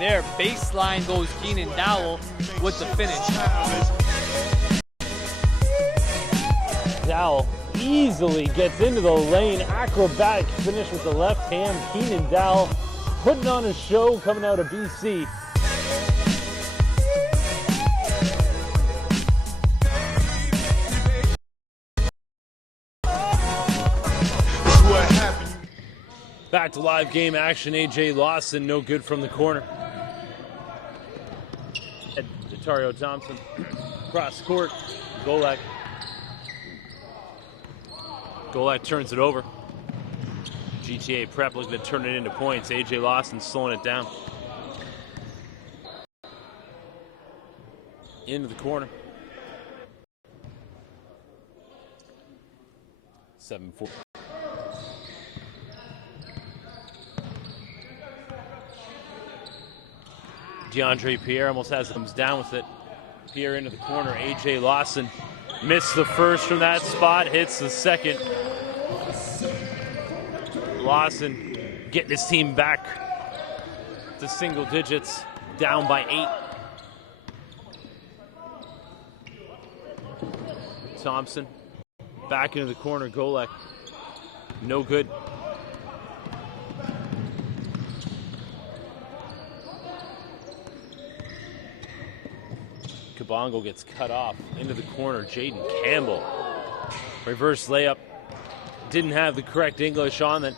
There, baseline goes Keenan Dowell with the finish. Dowell easily gets into the lane. Acrobatic finish with the left hand. Keenan Dowell putting on a show coming out of BC. Back to live game action. A.J. Lawson, no good from the corner. Dario Thompson, cross court, Golak. Golak turns it over. GTA Prep looking to turn it into points. A.J. Lawson slowing it down. Into the corner. 7-4. DeAndre Pierre almost has comes down with it. Pierre into the corner. A.J. Lawson missed the first from that spot, hits the second. Lawson getting his team back to single digits, down by 8. Thompson back into the corner. Golek, no good. Kabongo gets cut off into the corner. Jaden Campbell, reverse layup, didn't have the correct English on it.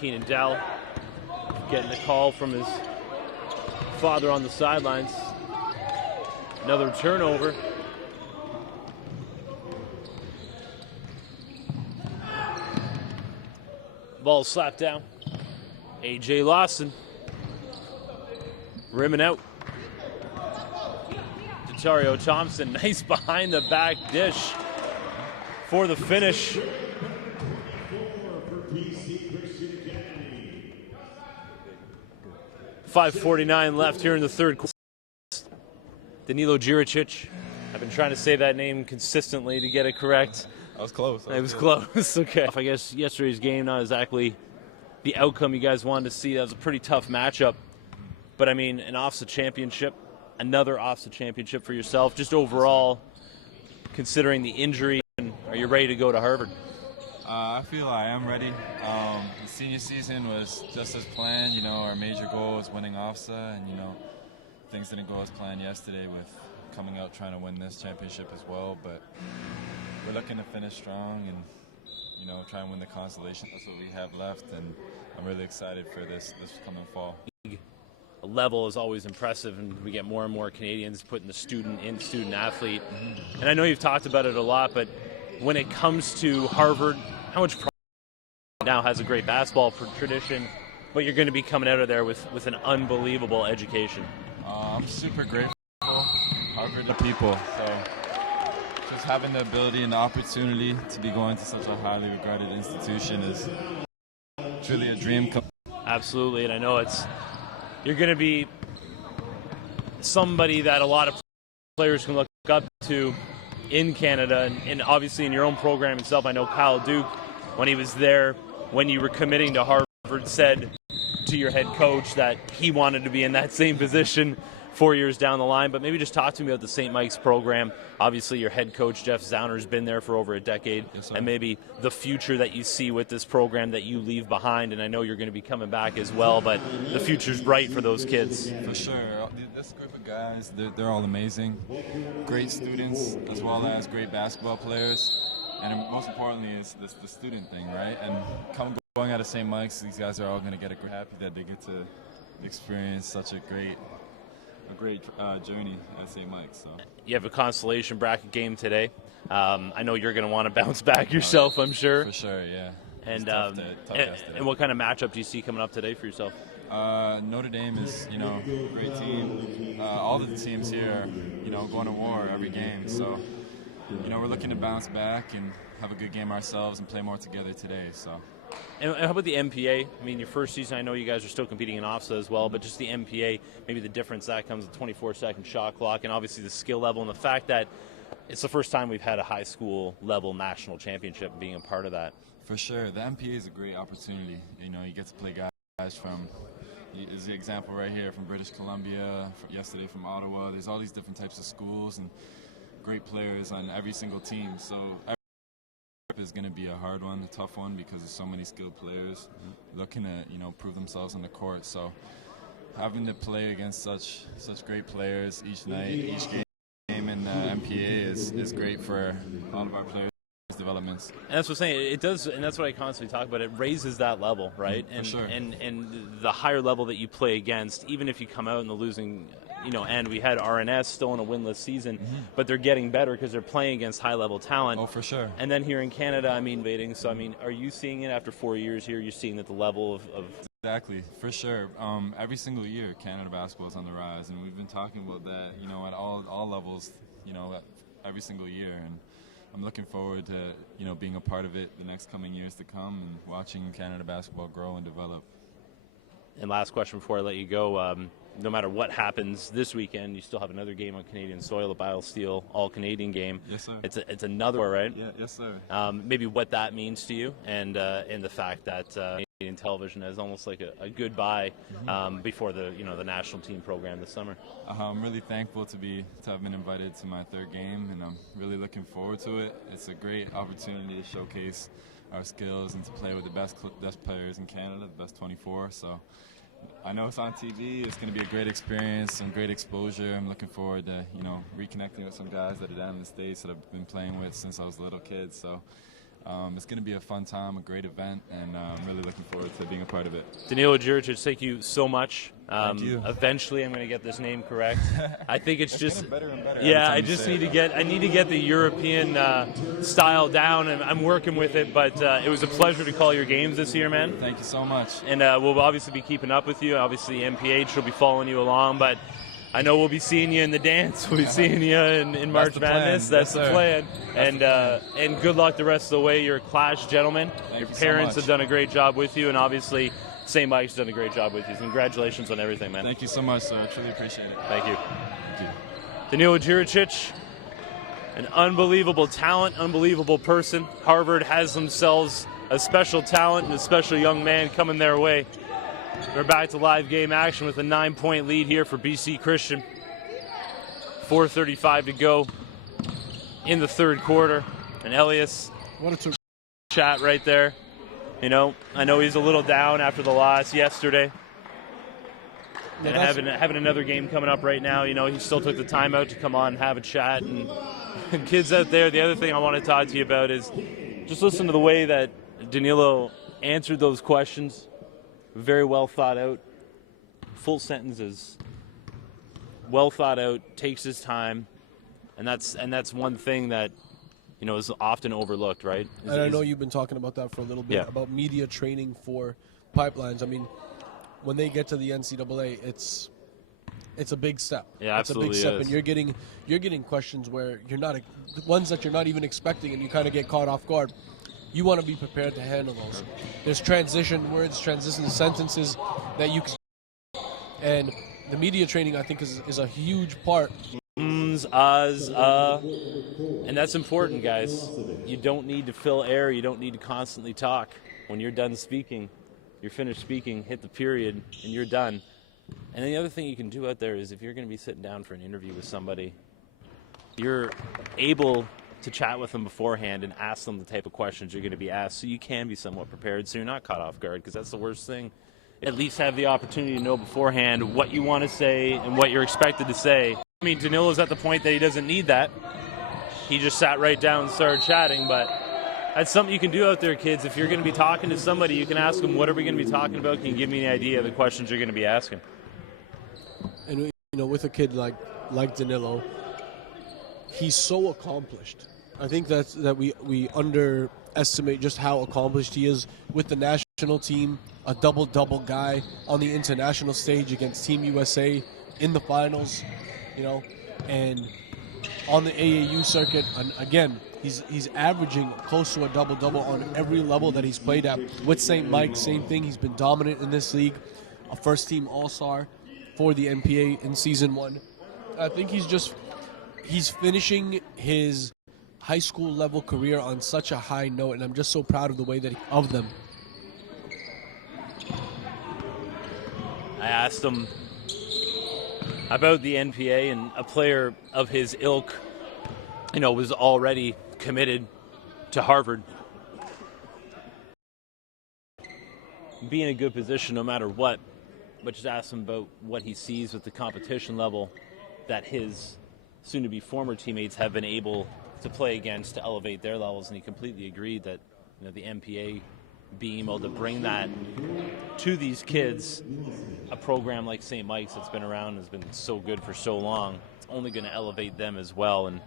Keenan Dowell getting the call from his father on the sidelines. Another turnover. Ball slapped down. A.J. Lawson, rimming out. Dario Thompson, nice behind the back dish for the finish. .549 left here in the third quarter. Danilo Djuricic. I've been trying to say that name consistently to get it correct. I was close. It was close. Okay. I guess yesterday's game not exactly the outcome you guys wanted to see. That was a pretty tough matchup. But, I mean, an OFSA championship, another OFSA championship for yourself. Just overall, considering the injury, are you ready to go to Harvard? I feel I am ready. The senior season was just as planned. You know, our major goal was winning OFSA, and, you know, things didn't go as planned yesterday with coming out trying to win this championship as well, but we're looking to finish strong and, you know, try and win the consolation. That's what we have left, and I'm really excited for this coming fall. The level is always impressive, and we get more and more Canadians putting the student athlete. And I know you've talked about it a lot, but when it comes to Harvard, how much pride now has a great basketball tradition, but you're going to be coming out of there with an unbelievable education. I'm super grateful. Harvard the people. So just having the ability and the opportunity to be going to such a highly regarded institution is truly a dream. Absolutely, and I know you're going to be somebody that a lot of players can look up to in Canada, and obviously in your own program itself. I know Kyle Duke, when he was there, when you were committing to Harvard, said to your head coach that he wanted to be in that same position 4 years down the line. But maybe just talk to me about the St. Mike's program. Obviously your head coach Jeff Zauner has been there for over a decade. Yes, and maybe the future that you see with this program that you leave behind. And I know you're going to be coming back as well, but the future's bright for those kids. For sure. This group of guys, they're all amazing. Great students as well as great basketball players. And most importantly is the student thing, right? And going out of St. Mike's, these guys are all going to get happy that they get to experience such a great journey at St. Mike's. So you have a consolation bracket game today. I know you're going to want to bounce back yourself, I'm sure. For sure, yeah. And tough and what kind of matchup do you see coming up today for yourself? Notre Dame is, a great team. All the teams here are, going to war every game. So, we're looking to bounce back and have a good game ourselves and play more together today. So. And how about the MPA? I mean, your first season, I know you guys are still competing in OFSA as well, but just the MPA, maybe the difference that comes with 24-second shot clock and obviously the skill level and the fact that it's the first time we've had a high school level national championship being a part of that. For sure. The MPA is a great opportunity. You get to play guys from, is the example right here, from British Columbia, yesterday from Ottawa. There's all these different types of schools and great players on every single team. So is going to be a hard one, a tough one, because there's so many skilled players looking to prove themselves on the court. So having to play against such great players each night, each game in the MPA is great for all of our players' developments. And that's what I'm saying. It does, and that's what I constantly talk about. It raises that level, right? For sure. And the higher level that you play against, even if you come out in the losing. And we had RNS still in a winless season, but they're getting better because they're playing against high-level talent. Oh, for sure. And then here in Canada, waiting. So, are you seeing it after 4 years here? You're seeing that the level of Exactly, for sure. Every single year, Canada basketball is on the rise, and we've been talking about that, at all levels, every single year. And I'm looking forward to, being a part of it the next coming years to come and watching Canada basketball grow and develop. And last question before I let you go. No matter what happens this weekend, you still have another game on Canadian soil, the BioSteel All-Canadian game. Yes, sir. It's another one, right? Yeah, yes, sir. Maybe what that means to you, and the fact that Canadian television is almost like a goodbye before the the national team program this summer. I'm really thankful to have been invited to my third game, and I'm really looking forward to it. It's a great opportunity to showcase our skills and to play with the best players in Canada, the best 24. So. I know it's on TV. It's going to be a great experience, some great exposure. I'm looking forward to, reconnecting with some guys that are down in the States that I've been playing with since I was a little kid. So it's going to be a fun time, a great event, and I'm really looking forward to being a part of it. Danilo Djuricic, thank you so much. Thank you. Eventually, I'm going to get this name correct. I think it's just better and better. Yeah, I just need to get the European style down, and I'm working with it. But it was a pleasure to call your games this year, man. Thank you so much. And we'll obviously be keeping up with you. Obviously, MPH will be following you along, but I know we'll be seeing you in the dance. We'll be seeing you in March Madness. That's the plan. And good luck the rest of the way. You're a class gentleman. Your parents have done a great job with you, and obviously St. Mike's done a great job with you. Congratulations on everything, man. Thank you so much, sir. I truly appreciate it. Thank you. Thank you. Danilo Djuricic, an unbelievable talent, unbelievable person. Harvard has themselves a special talent and a special young man coming their way. We're back to live game action with a 9-point lead here for BC Christian. 4:35 to go in the third quarter. And Elias, what a chat right there. I know he's a little down after the loss yesterday. And having another game coming up right now, he still took the time out to come on and have a chat. And kids out there, the other thing I want to talk to you about is just listen to the way that Danilo answered those questions. Very well thought out. Full sentences. Well thought out, takes his time. And that's one thing that is often overlooked, right? And I know you've been talking about that for a little bit, about media training for pipelines. I mean, when they get to the NCAA, it's a big step. Yeah, absolutely. It's a big step, and you're getting questions where ones that you're not even expecting, and you kind of get caught off guard. You want to be prepared to handle those. There's transition words, transition sentences that you can, and the media training, I think, is a huge part. And that's important, guys. You don't need to fill air. You don't need to constantly talk. When you're done speaking, you're finished speaking, hit the period, and you're done. And then the other thing you can do out there is if you're going to be sitting down for an interview with somebody, you're able to chat with them beforehand and ask them the type of questions you're going to be asked, so you can be somewhat prepared, so you're not caught off guard, because that's the worst thing. At least have the opportunity to know beforehand what you want to say and what you're expected to say. I mean, Danilo's at the point that he doesn't need that. He just sat right down and started chatting, but that's something you can do out there, kids. If you're going to be talking to somebody, you can ask them, what are we going to be talking about? Can you give me an idea of the questions you're going to be asking? And, with a kid like Danilo, he's so accomplished. I think that we underestimate just how accomplished he is with the national team, a double-double guy on the international stage against Team USA in the finals, and on the AAU circuit. And again, he's averaging close to a double-double on every level that he's played at. With St. Mike, same thing. He's been dominant in this league, a first-team All-Star for the NPA in Season 1. I think he's finishing his high school level career on such a high note, and I'm just so proud of the way of them. I asked him about the NPA, and a player of his ilk, was already committed to Harvard. Be in a good position no matter what, but just asked him about what he sees with the competition level that his soon-to-be former teammates have been able to play against to elevate their levels, and he completely agreed that the NPA being able to bring that to these kids, a program like St. Mike's that's been around, has been so good for so long, it's only going to elevate them as well. And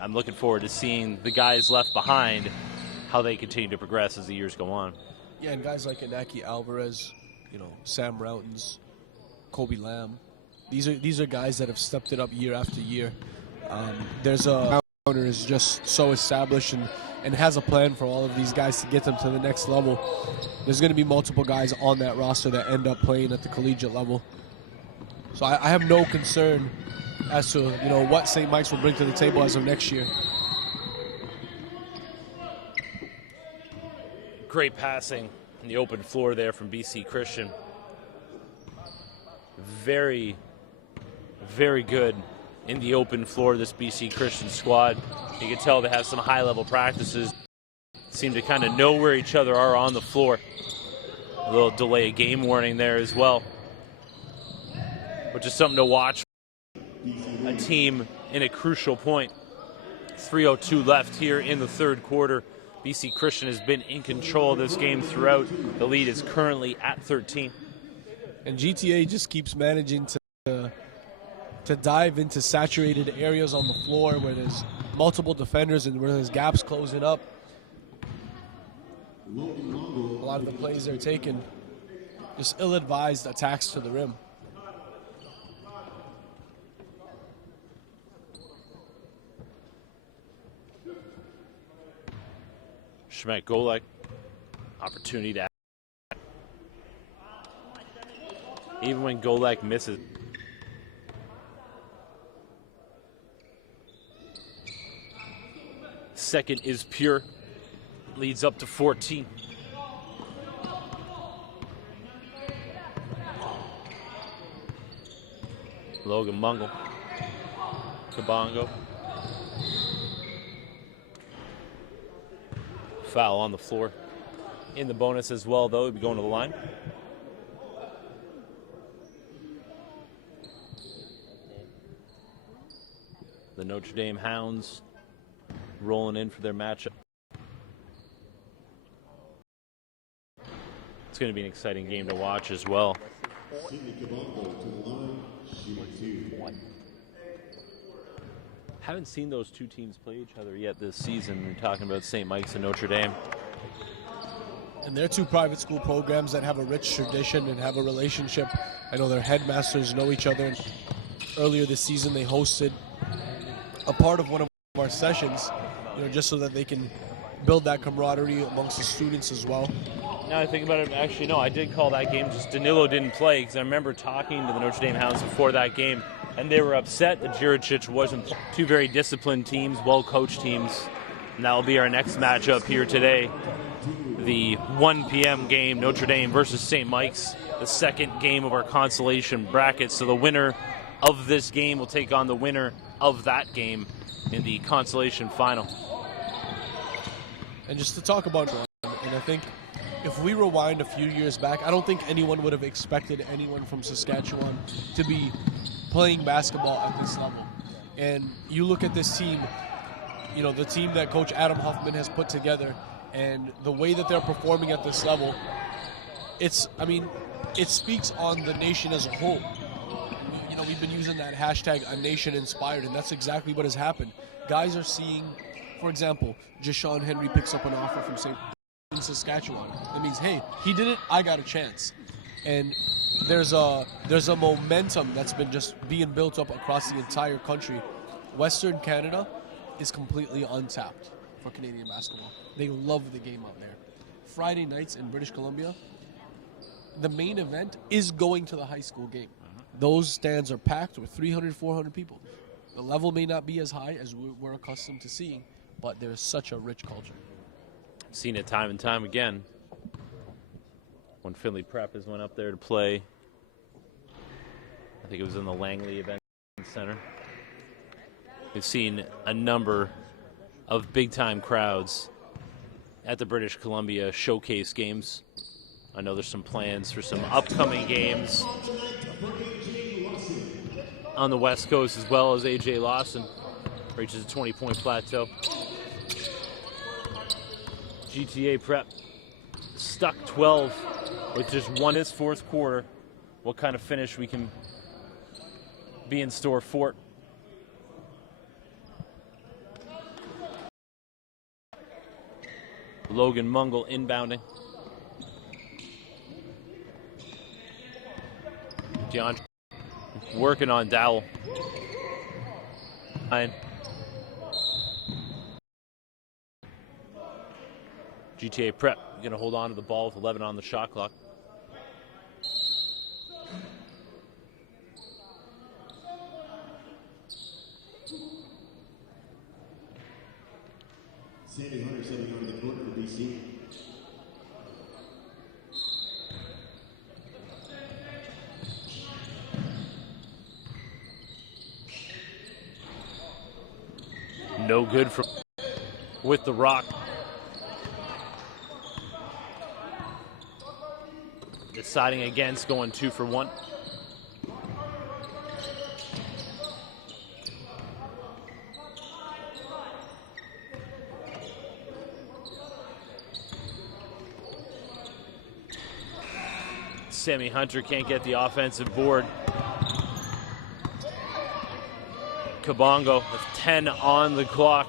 I'm looking forward to seeing the guys left behind, how they continue to progress as the years go on. Yeah, and guys like Inaki Alvarez, Sam Routens, Kobe Lamb, these are guys that have stepped it up year after year. There's a owner is just so established and has a plan for all of these guys to get them to the next level. There's going to be multiple guys on that roster that end up playing at the collegiate level. So I have no concern as to what St. Mike's will bring to the table as of next year. Great passing in the open floor there from BC Christian. Very, very good in the open floor, this BC Christian squad. You can tell they have some high-level practices. Seem to kind of know where each other are on the floor. A little delay of game warning there as well. But just something to watch. A team in a crucial point. 3:02 left here in the third quarter. BC Christian has been in control of this game throughout. The lead is currently at 13. And GTA just keeps managing to dive into saturated areas on the floor where there's multiple defenders and where there's gaps closing up. A lot of the plays they're taking, just ill-advised attacks to the rim. Schmeck Golek, opportunity to act. Even when Golek misses. Second is pure, leads up to 14. Logan Mungle, Kabongo. Foul on the floor. In the bonus as well, though, he'll be going to the line. The Notre Dame Hounds rolling in for their matchup. It's going to be an exciting game to watch as well. Haven't seen those two teams play each other yet this season. We're talking about St. Mike's and Notre Dame. And they're two private school programs that have a rich tradition and have a relationship. I know their headmasters know each other. Earlier this season, they hosted a part of one of our sessions, just so that they can build that camaraderie amongst the students as well. Now I think about it, actually, no, I did call that game, just Danilo didn't play, because I remember talking to the Notre Dame Hounds before that game, and they were upset that Juricic wasn't. Two very disciplined teams, well-coached teams, and that will be our next matchup here today. The 1 p.m. game, Notre Dame versus St. Mike's, the second game of our consolation bracket. So the winner of this game will take on the winner of that game in the consolation final. And just to talk about it, and I think if we rewind a few years back, I don't think anyone would have expected anyone from Saskatchewan to be playing basketball at this level. And you look at this team, the team that Coach Adam Huffman has put together, and the way that they're performing at this level, it speaks on the nation as a whole. We've been using that hashtag A Nation Inspired, and that's exactly what has happened. Guys are seeing, for example, Jashawn Henry picks up an offer from in Saskatchewan. That means, hey, he did it, I got a chance. And there's a momentum that's been just being built up across the entire country. Western Canada is completely untapped for Canadian basketball. They love the game out there. Friday nights in British Columbia, the main event is going to the high school game. Those stands are packed with 300, 400 people. The level may not be as high as we're accustomed to seeing, but there's such a rich culture. Seen it time and time again. When Finley Prep has went up there to play, I think it was in the Langley Event Center. We've seen a number of big-time crowds at the British Columbia showcase games. I know there's some plans for some upcoming games on the West Coast, as well as A.J. Lawson reaches a 20-point plateau. GTA Prep stuck 12 with just one this fourth quarter. What kind of finish we can be in store for it. Logan Mungle inbounding. DeAndre working on Dowell. GTA Prep going to hold on to the ball with 11 on the shot clock. Sandy Hunter setting on the court for BC. No good from with the rock. Deciding against going 2 for 1. Sammy Hunter can't get the offensive board. Kabongo with 10 on the clock.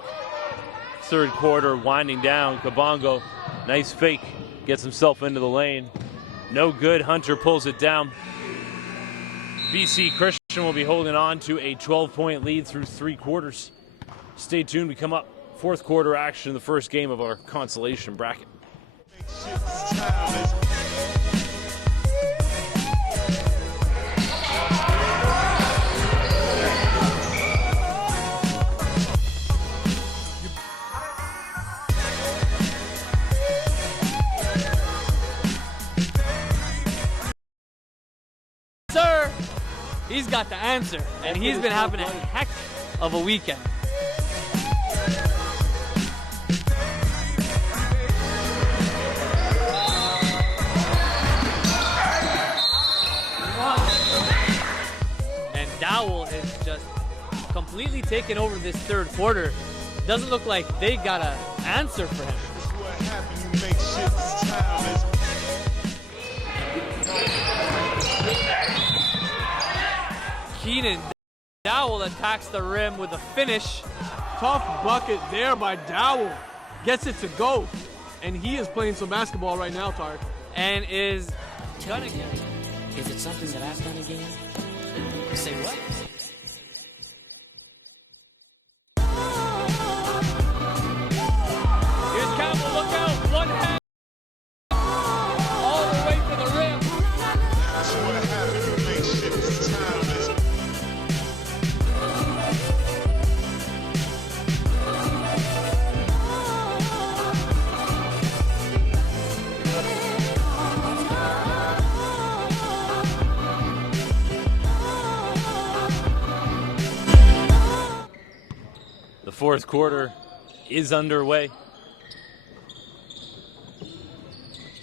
Third quarter winding down. Kabongo, nice fake, gets himself into the lane. No good. Hunter pulls it down. BC Christian will be holding on to a 12-point lead through 3 quarters. Stay tuned. We come up fourth quarter action in the first game of our consolation bracket. He's got the answer, and he's been having a heck of a weekend. And Dowell has just completely taken over this third quarter. Doesn't look like they got an answer for him. Keenan Dowell attacks the rim with a finish. Tough bucket there by Dowell. Gets it to go. And he is playing some basketball right now, Tark. And is gonna get it. Is it something that I've done again? Say what? Here's Campbell, look out, one hand. All the way to the rim. That's what happens when they shit is timeless. The fourth quarter is underway.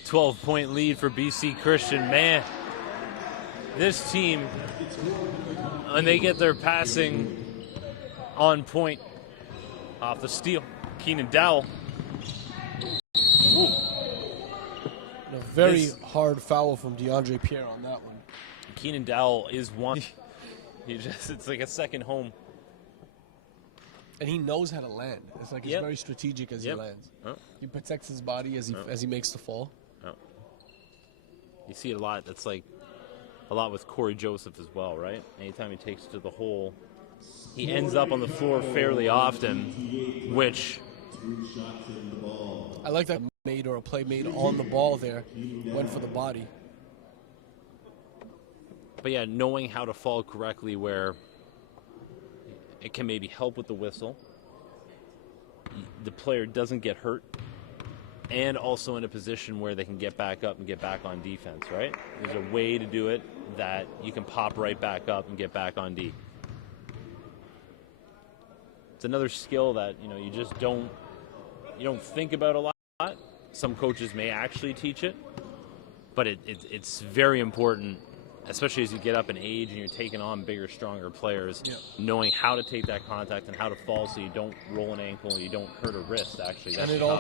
12-point lead for BC Christian. Man, this team, when they get their passing on point off the steal, Keenan Dowell. Ooh. A very hard foul from DeAndre Pierre on that one. Keenan Dowell is one. It's like a second home. And he knows how to land. It's like he's very strategic as he lands. Oh. He protects his body as he makes the fall. Oh. You see it a lot. That's like a lot with Corey Joseph as well, right? Anytime he takes it to the hole, he ends up on the floor fairly often, which I like that made or a play made on the ball there. Went for the body. But yeah, knowing how to fall correctly where it can maybe help with the whistle, the player doesn't get hurt, and also in a position where they can get back up and get back on defense, right? There's a way to do it that you can pop right back up and get back on D. It's another skill that, you just don't think about a lot. Some coaches may actually teach it, but it's very important, especially as you get up in age and you're taking on bigger, stronger players, knowing how to take that contact and how to fall so you don't roll an ankle and you don't hurt a wrist. Actually, that's and it all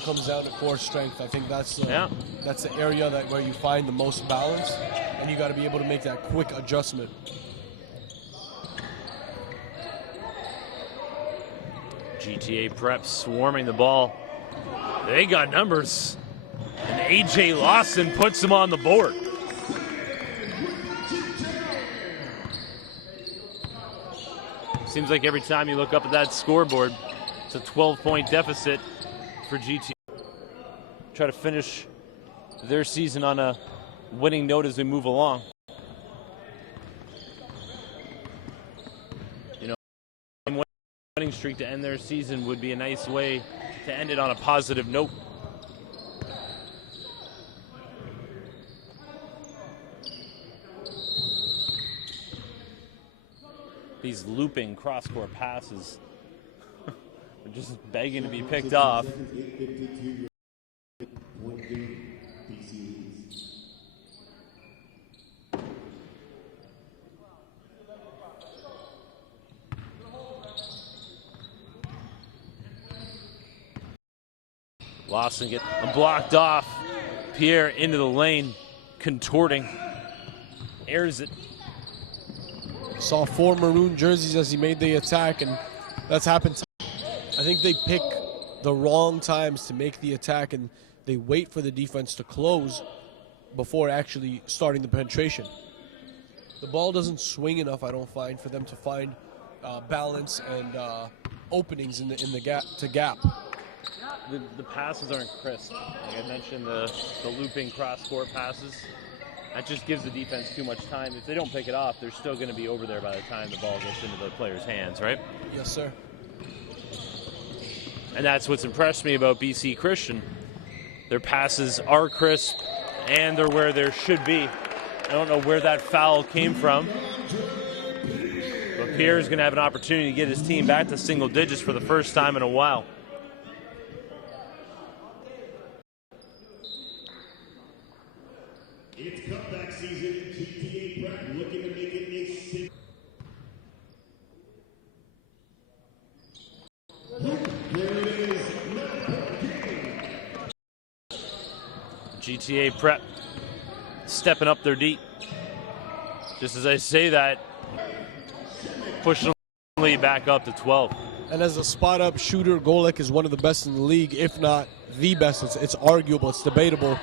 comes down to core strength. I think that's the area where you find the most balance, and you got to be able to make that quick adjustment. GTA Prep swarming the ball. They got numbers, and AJ Lawson puts them on the board. Seems like every time you look up at that scoreboard, it's a 12-point deficit for GTA. Try to finish their season on a winning note as we move along. Winning streak to end their season would be a nice way to end it on a positive note. These looping cross-court passes are just begging to be picked off. Lawson get blocked off. Pierre into the lane, contorting, airs it. Saw 4 maroon jerseys as he made the attack, and that's happened. I think they pick the wrong times to make the attack, and they wait for the defense to close before actually starting the penetration. The ball doesn't swing enough, I don't find, for them to find balance and openings in the gap to gap. The passes aren't crisp. Like I mentioned, the looping cross-court passes. That just gives the defense too much time. If they don't pick it off, they're still going to be over there by the time the ball gets into the player's hands, right? Yes, sir. And that's what's impressed me about BC Christian. Their passes are crisp, and they're where there should be. I don't know where that foul came from. But Pierre's going to have an opportunity to get his team back to single digits for the first time in a while. It's comeback season. GTA Prep looking to make it a GTA Prep stepping up their D. Just as I say that, pushing the lead back up to 12. And as a spot-up shooter, Golek is one of the best in the league, if not the best. It's arguable. It's debatable.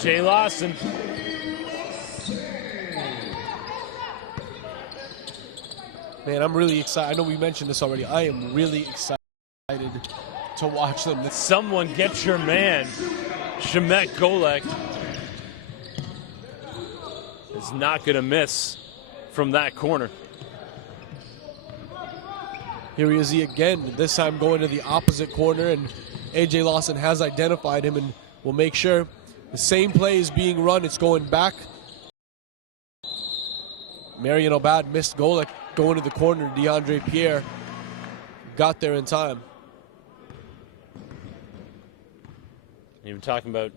Jay Lawson. Man, I'm really excited. I know we mentioned this already. I am really excited to watch them. Someone get your man, Shemek Golek. Is not going to miss from that corner. Here he is again, this time going to the opposite corner, and A.J. Lawson has identified him and will make sure the same play is being run. It's going back. Marion Obad missed Golek going to the corner. DeAndre Pierre got there in time. You were talking about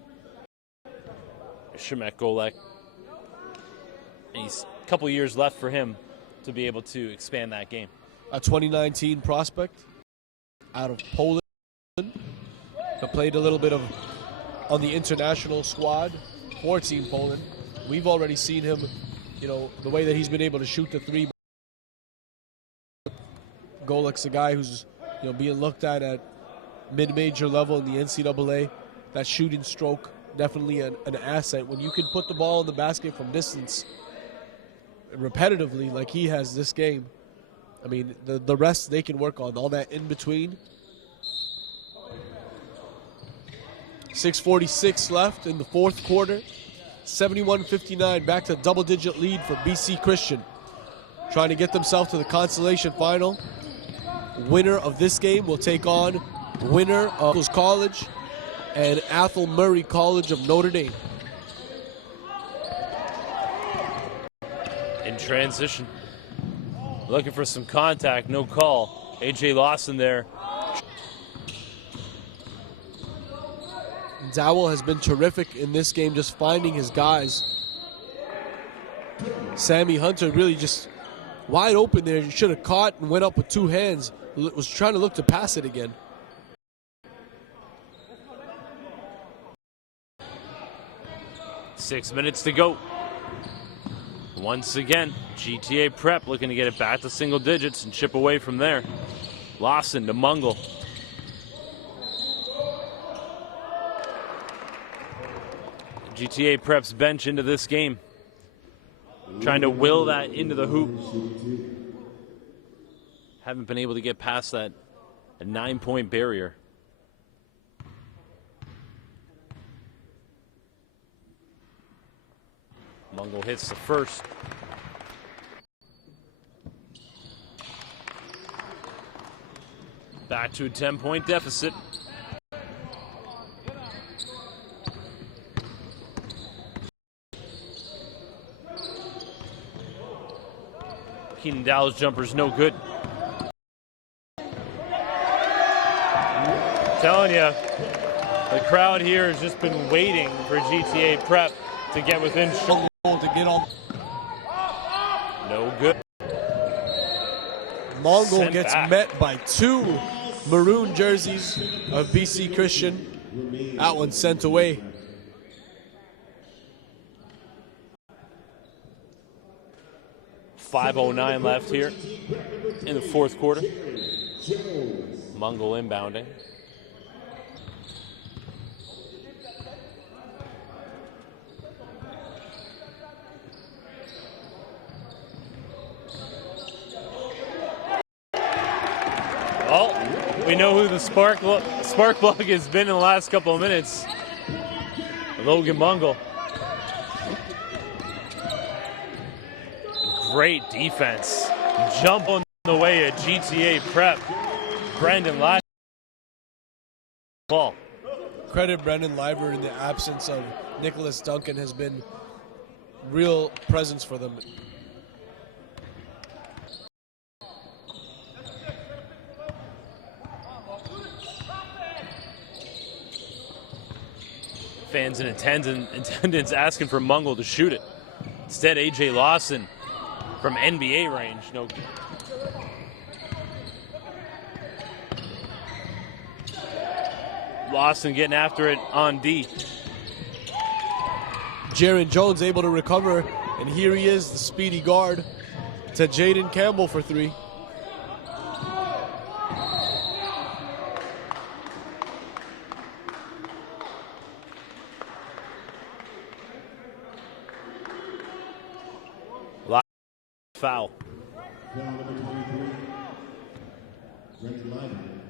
Shemek Golek. He's a couple years left for him to be able to expand that game. A 2019 prospect out of Poland. Played a little bit of on the international squad for Team Poland. We've already seen him, you know, the way that he's been able to shoot the three. Golek's a guy who's, you know, being looked at mid-major level in the NCAA. That shooting stroke, definitely an asset. When you can put the ball in the basket from distance repetitively like he has this game, I mean, the rest they can work on, all that in between. 6:46 left in the fourth quarter. 71-59, back to double-digit lead for BC Christian. Trying to get themselves to the consolation final. Winner of this game will take on winner of College and Athol Murray College of Notre Dame. In transition. Looking for some contact, no call. A.J. Lawson there. Dowell has been terrific in this game, just finding his guys. Sammy Hunter really just wide open there. He should have caught and went up with two hands. Was trying to look to pass it again. Six minutes to go. Once again, GTA Prep looking to get it back to single digits and chip away from there. Lawson to Mungle. GTA Prep's bench into this game. Trying to will that into the hoop. Haven't been able to get past that a 9-point barrier. Mungle hits the first. Back to a 10-point deficit. Keenan Dowell's jumper's no good. I'm telling you, the crowd here has just been waiting for GTA Prep to get within shot. To get on. No good. Mongol gets met by two maroon jerseys of BC Christian. That one sent away. .509 left here in the fourth quarter. Mungle inbounding. Oh, we know who the spark plug has been in the last couple of minutes. Logan Mungle. Great defense. Jump on the way at GTA Prep. Brendan Liver. Ball. Credit Brendan Liver in the absence of Nicholas Duncan has been real presence for them. Fans in attendance asking for Mungle to shoot it. Instead, A.J. Lawson from NBA range. No. Lawson getting after it on D. Jaron Jones able to recover, and here he is, the speedy guard, to Jaden Campbell for three. Foul. Foul number 23. Randy Lyman.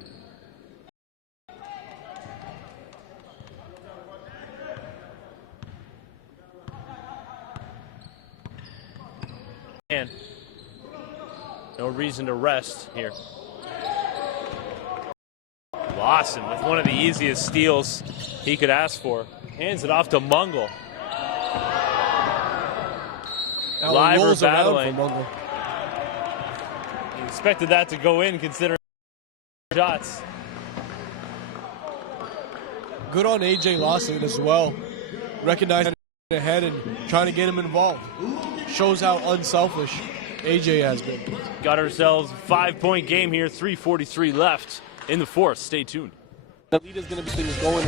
And no reason to rest here. Lawson with one of the easiest steals he could ask for. Hands it off to Mungle. Live rolls battling. Around for Mungle. He expected that to go in considering shots. Good on AJ Lawson as well. Recognizing ahead and trying to get him involved. Shows how unselfish AJ has been. Got ourselves a 5-point game here, 3:43 left in the fourth. Stay tuned. The lead is going to be things going.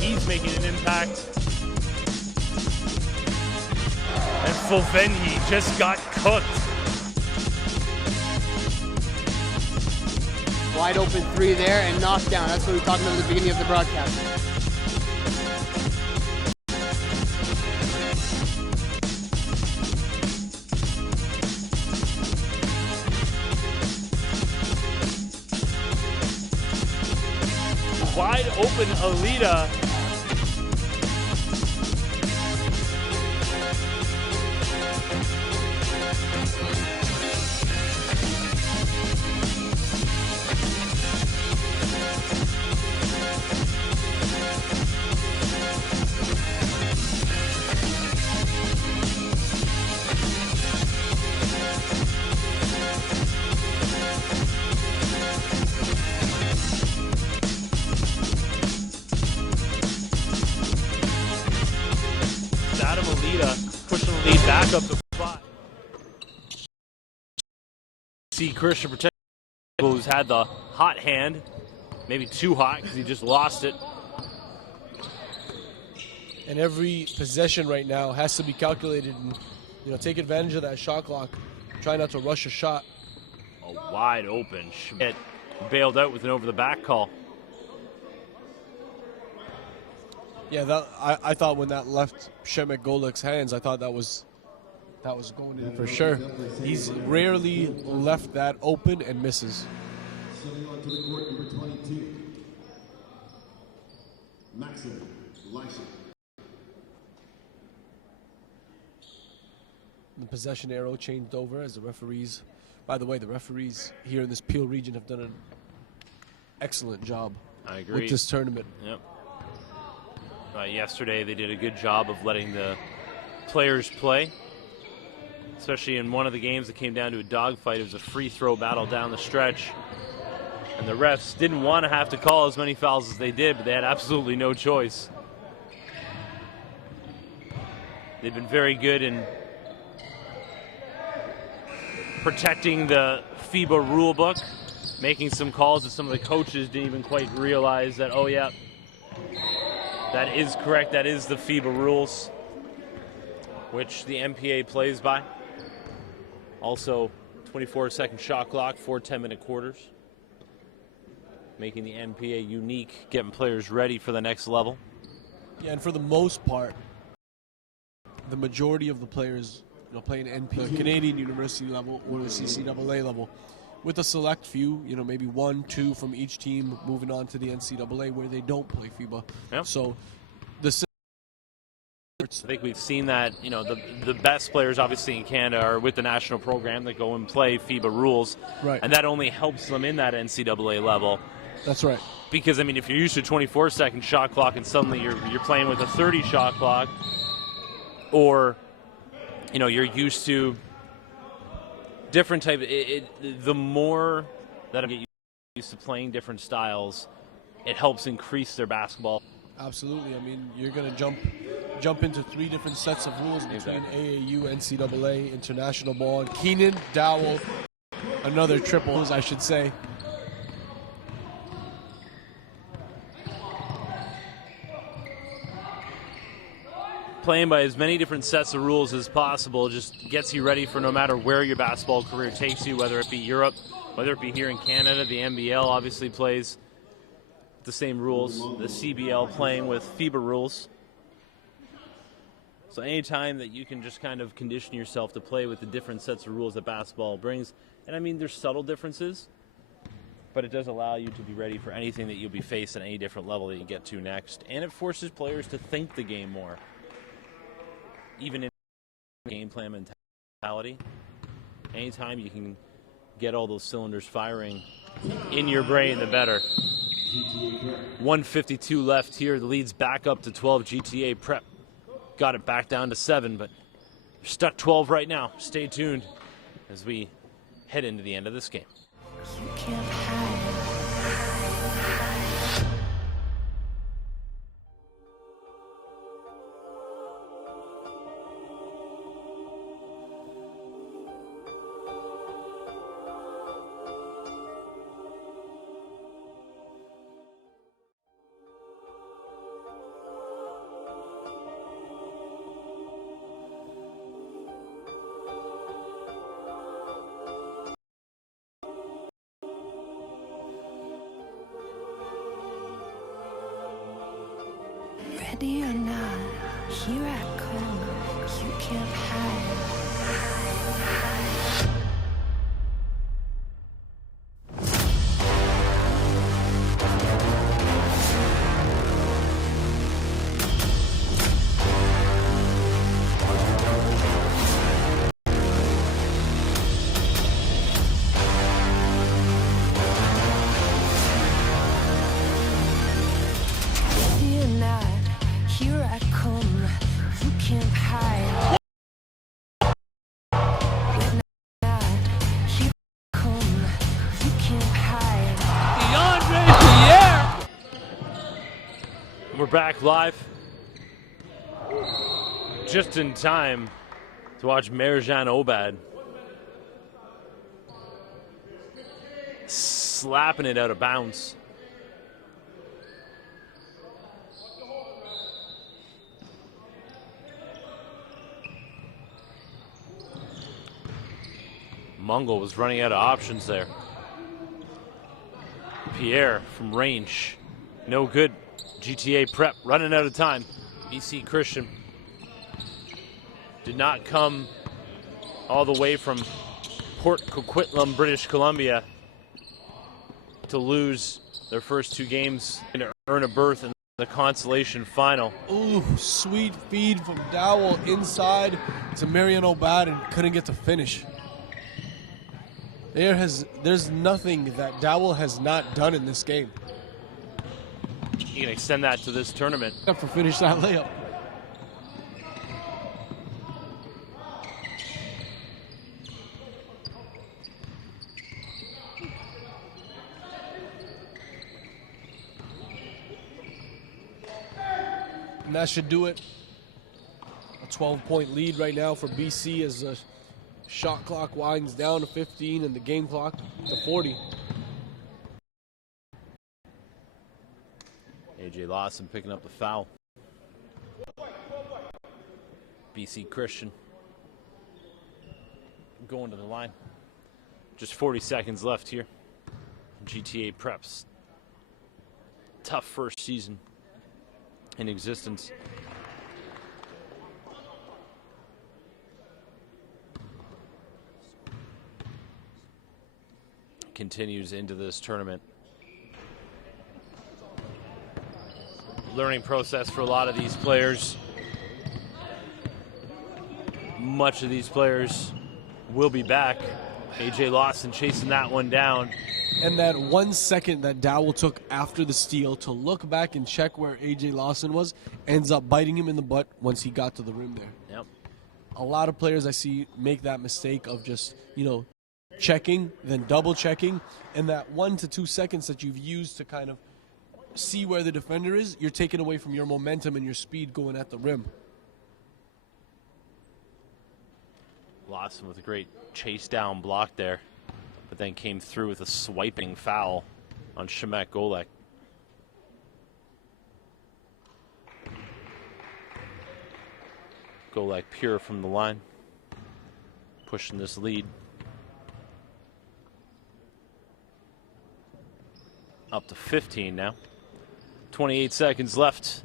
He's making an impact. And Fulvenhi just got cooked. Wide open three there and knocked down. That's what we were talking about at the beginning of the broadcast. Wide open Alita. Pushing the lead back up to 5. See Christian protect who's had the hot hand, maybe too hot because he just lost it. And every possession right now has to be calculated and take advantage of that shot clock. Try not to rush a shot. A wide open Schmidt bailed out with an over the back call. Yeah, I thought when that left Shemek Golik's hands, I thought that was going in for sure. He's rarely left that open and misses. Sending on to the court, number 22. Maxim Lyshik. The possession arrow changed over as the referees. By the way, the referees here in this Peel region have done an excellent job. I agree. With this tournament. Yep. Yesterday they did a good job of letting the players play, especially in one of the games that came down to a dogfight. It was a free throw battle down the stretch, and the refs didn't want to have to call as many fouls as they did, but they had absolutely no choice. They've been very good in protecting the FIBA rule book, making some calls that some of the coaches didn't even quite realize that, oh yeah, that is correct. That is the FIBA rules, which the MPA plays by. Also, 24-second shot clock, 4 10-minute quarters, making the MPA unique, getting players ready for the next level. Yeah, and for the most part, the majority of the players playing NP, Canadian University level or the CCAA level, with a select few, maybe 1, 2 from each team moving on to the NCAA where they don't play FIBA. Yep. So I think we've seen that, the best players obviously in Canada are with the national program that go and play FIBA rules. Right. And that only helps them in that NCAA level. That's right. Because, if you're used to a 24-second shot clock and suddenly you're playing with a 30 shot clock, or, you're used to different type, the more that I get used to playing different styles, it helps increase their basketball. Absolutely. You're going to jump jump into 3 different sets of rules between AAU, NCAA, international ball. Keenan, Dowell, another triples, I should say. Playing by as many different sets of rules as possible just gets you ready for no matter where your basketball career takes you, whether it be Europe, whether it be here in Canada. The NBL obviously plays the same rules. The CBL playing with FIBA rules. So anytime that you can just kind of condition yourself to play with the different sets of rules that basketball brings, and I mean there's subtle differences, but it does allow you to be ready for anything that you'll be faced at any different level that you get to next. And it forces players to think the game more. Even in game plan mentality, anytime you can get all those cylinders firing in your brain, the better. 1:52 left here. The lead's back up to 12. GTA Prep got it back down to 7, but they're stuck 12 right now. Stay tuned as we head into the end of this game. You can't hide. Ready or not, here I come. You can't hide. Ready or not, here I come. You can't hide. Ready or not, here I come. You can't hide. DeAndre Pierre! We're back live. Just in time to watch Merjan Obad slapping it out of bounds. Mungo was running out of options there. Pierre from range. No good. GTA Prep running out of time. BC Christian did not come all the way from Port Coquitlam, British Columbia to lose their first 2 games and to earn a berth in the consolation final. Ooh, sweet feed from Dowell inside to Marion Obad and couldn't get to finish. There's nothing that Dowell has not done in this game. You can extend that to this tournament. Except for finish that layup. And that should do it. A 12-point lead right now for BC as the shot clock winds down to 15 and the game clock to 40. AJ Lawson picking up the foul. BC Christian going to the line. Just 40 seconds left here. GTA Preps. Tough first season in existence. Continues into this tournament. Learning process for a lot of these players. Much of these players will be back. AJ Lawson chasing that one down. And that 1 second that Dowell took after the steal to look back and check where AJ Lawson was ends up biting him in the butt once he got to the rim there. Yep. A lot of players I see make that mistake of just, checking, then double checking, and that 1 to 2 seconds that you've used to kind of see where the defender is, you're taking away from your momentum and your speed going at the rim. Lawson with a great chase down block there, but then came through with a swiping foul on Shemek Golek. Golek pure from the line, pushing this lead up to 15 now. 28 seconds left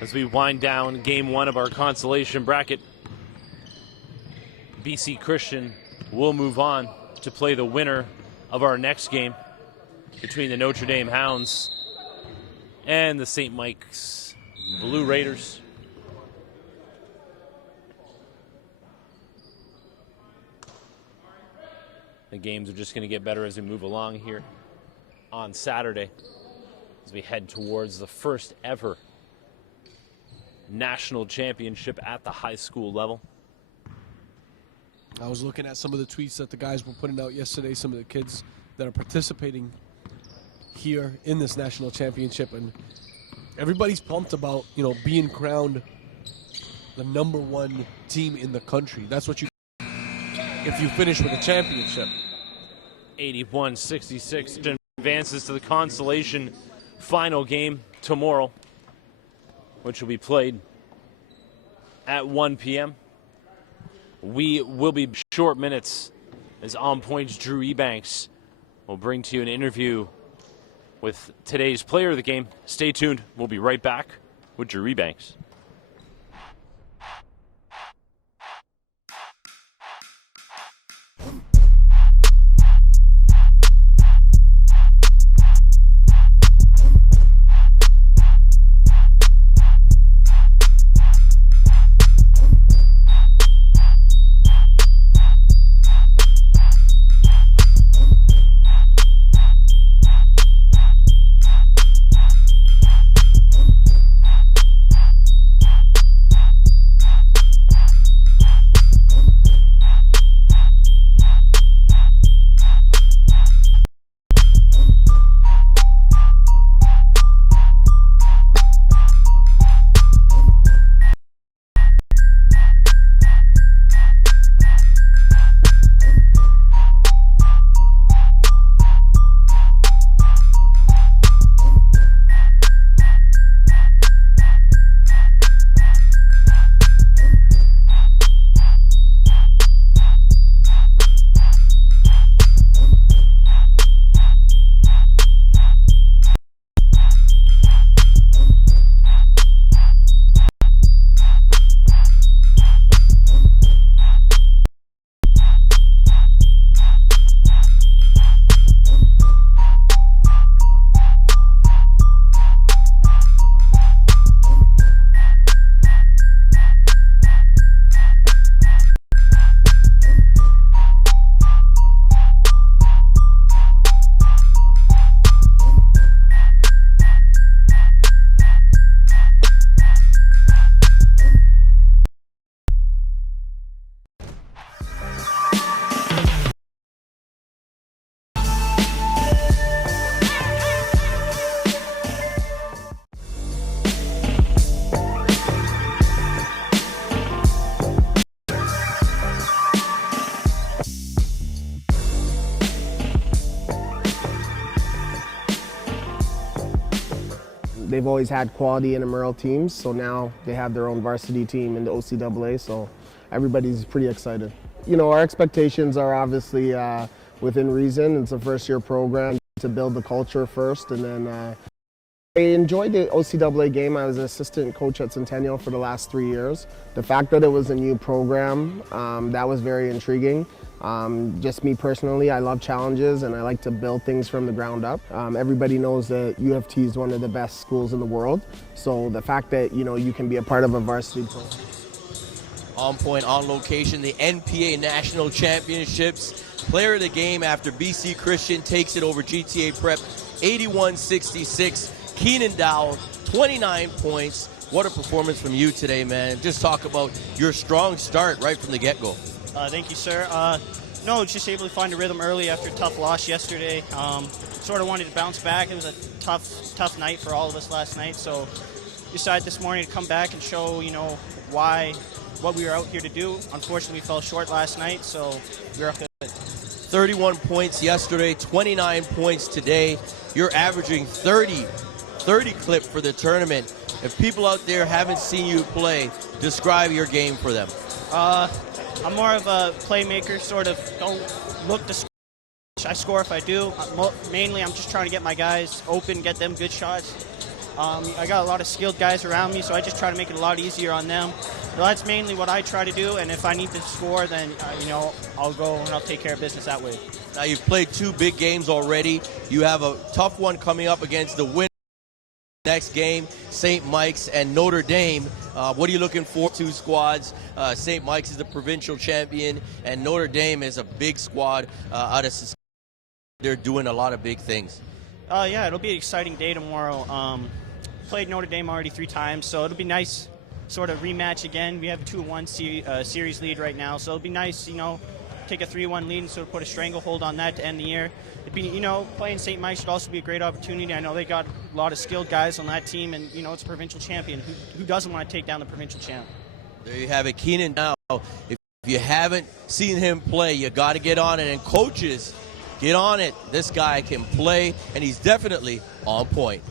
as we wind down game one of our consolation bracket. BC Christian will move on to play the winner of our next game between the Notre Dame Hounds and the St. Mike's Blue Raiders. The games are just going to get better as we move along here on Saturday as we head towards the first ever national championship at the high school level. I was looking at some of the tweets that the guys were putting out yesterday, some of the kids that are participating here in this national championship, and everybody's pumped about, you know, being crowned the #1 team in the country. That's what you if you finish with a championship. 81-66 advances to the consolation final game tomorrow, which will be played at 1 p.m. We will be short minutes as On Point's Drew Ebanks will bring to you an interview with today's player of the game. Stay tuned. We'll be right back with Drew Ebanks. They've always had quality intramural teams, so now they have their own varsity team in the OCAA, so everybody's pretty excited. You know, our expectations are obviously within reason. It's a first-year program to build the culture first, and then I enjoyed the OCAA game. I was an assistant coach at Centennial for the last 3 years. The fact that it was a new program, that was very intriguing. Just me personally, I love challenges and I like to build things from the ground up. Everybody knows that U of T is one of the best schools in the world. So the fact that, you know, you can be a part of a varsity program. On Point, on location, the NPA National Championships. Player of the game after BC Christian takes it over GTA Prep, 81-66. Keenan Dowell, 29 points. What a performance from you today, man. Just talk about your strong start right from the get-go. Thank you, sir. No, just able to find a rhythm early after a tough loss yesterday. Sort of wanted to bounce back. It was a tough night for all of us last night. So decided this morning to come back and show, you know, why what we were out here to do. Unfortunately, we fell short last night, so we're up good. 31 points yesterday, 29 points today. You're averaging 30 clip for the tournament. If people out there haven't seen you play, describe your game for them. I'm more of a playmaker, sort of don't look to score. I score if I do. Mainly, I'm just trying to get my guys open, get them good shots. I got a lot of skilled guys around me, so I just try to make it a lot easier on them. So that's mainly what I try to do, and if I need to score, then I'll go and I'll take care of business that way. Now you've played 2 big games already. You have a tough one coming up against the winner. Next game, St. Mike's and Notre Dame. What are you looking for? 2 squads. St. Mike's is the provincial champion, and Notre Dame is a big squad out of Saskatchewan. They're doing a lot of big things. Yeah, it'll be an exciting day tomorrow. Played Notre Dame already 3 times, so it'll be nice, sort of rematch again. We have a 2-1 series lead right now, so it'll be nice, take a 3-1 lead and sort of put a stranglehold on that to end the year. It'd be, playing St. Mike's should also be a great opportunity. I know they got a lot of skilled guys on that team, and it's a provincial champion. Who doesn't want to take down the provincial champ? There you have it, Keenan. Now, if you haven't seen him play, you got to get on it, and coaches, get on it. This guy can play, and he's definitely on point.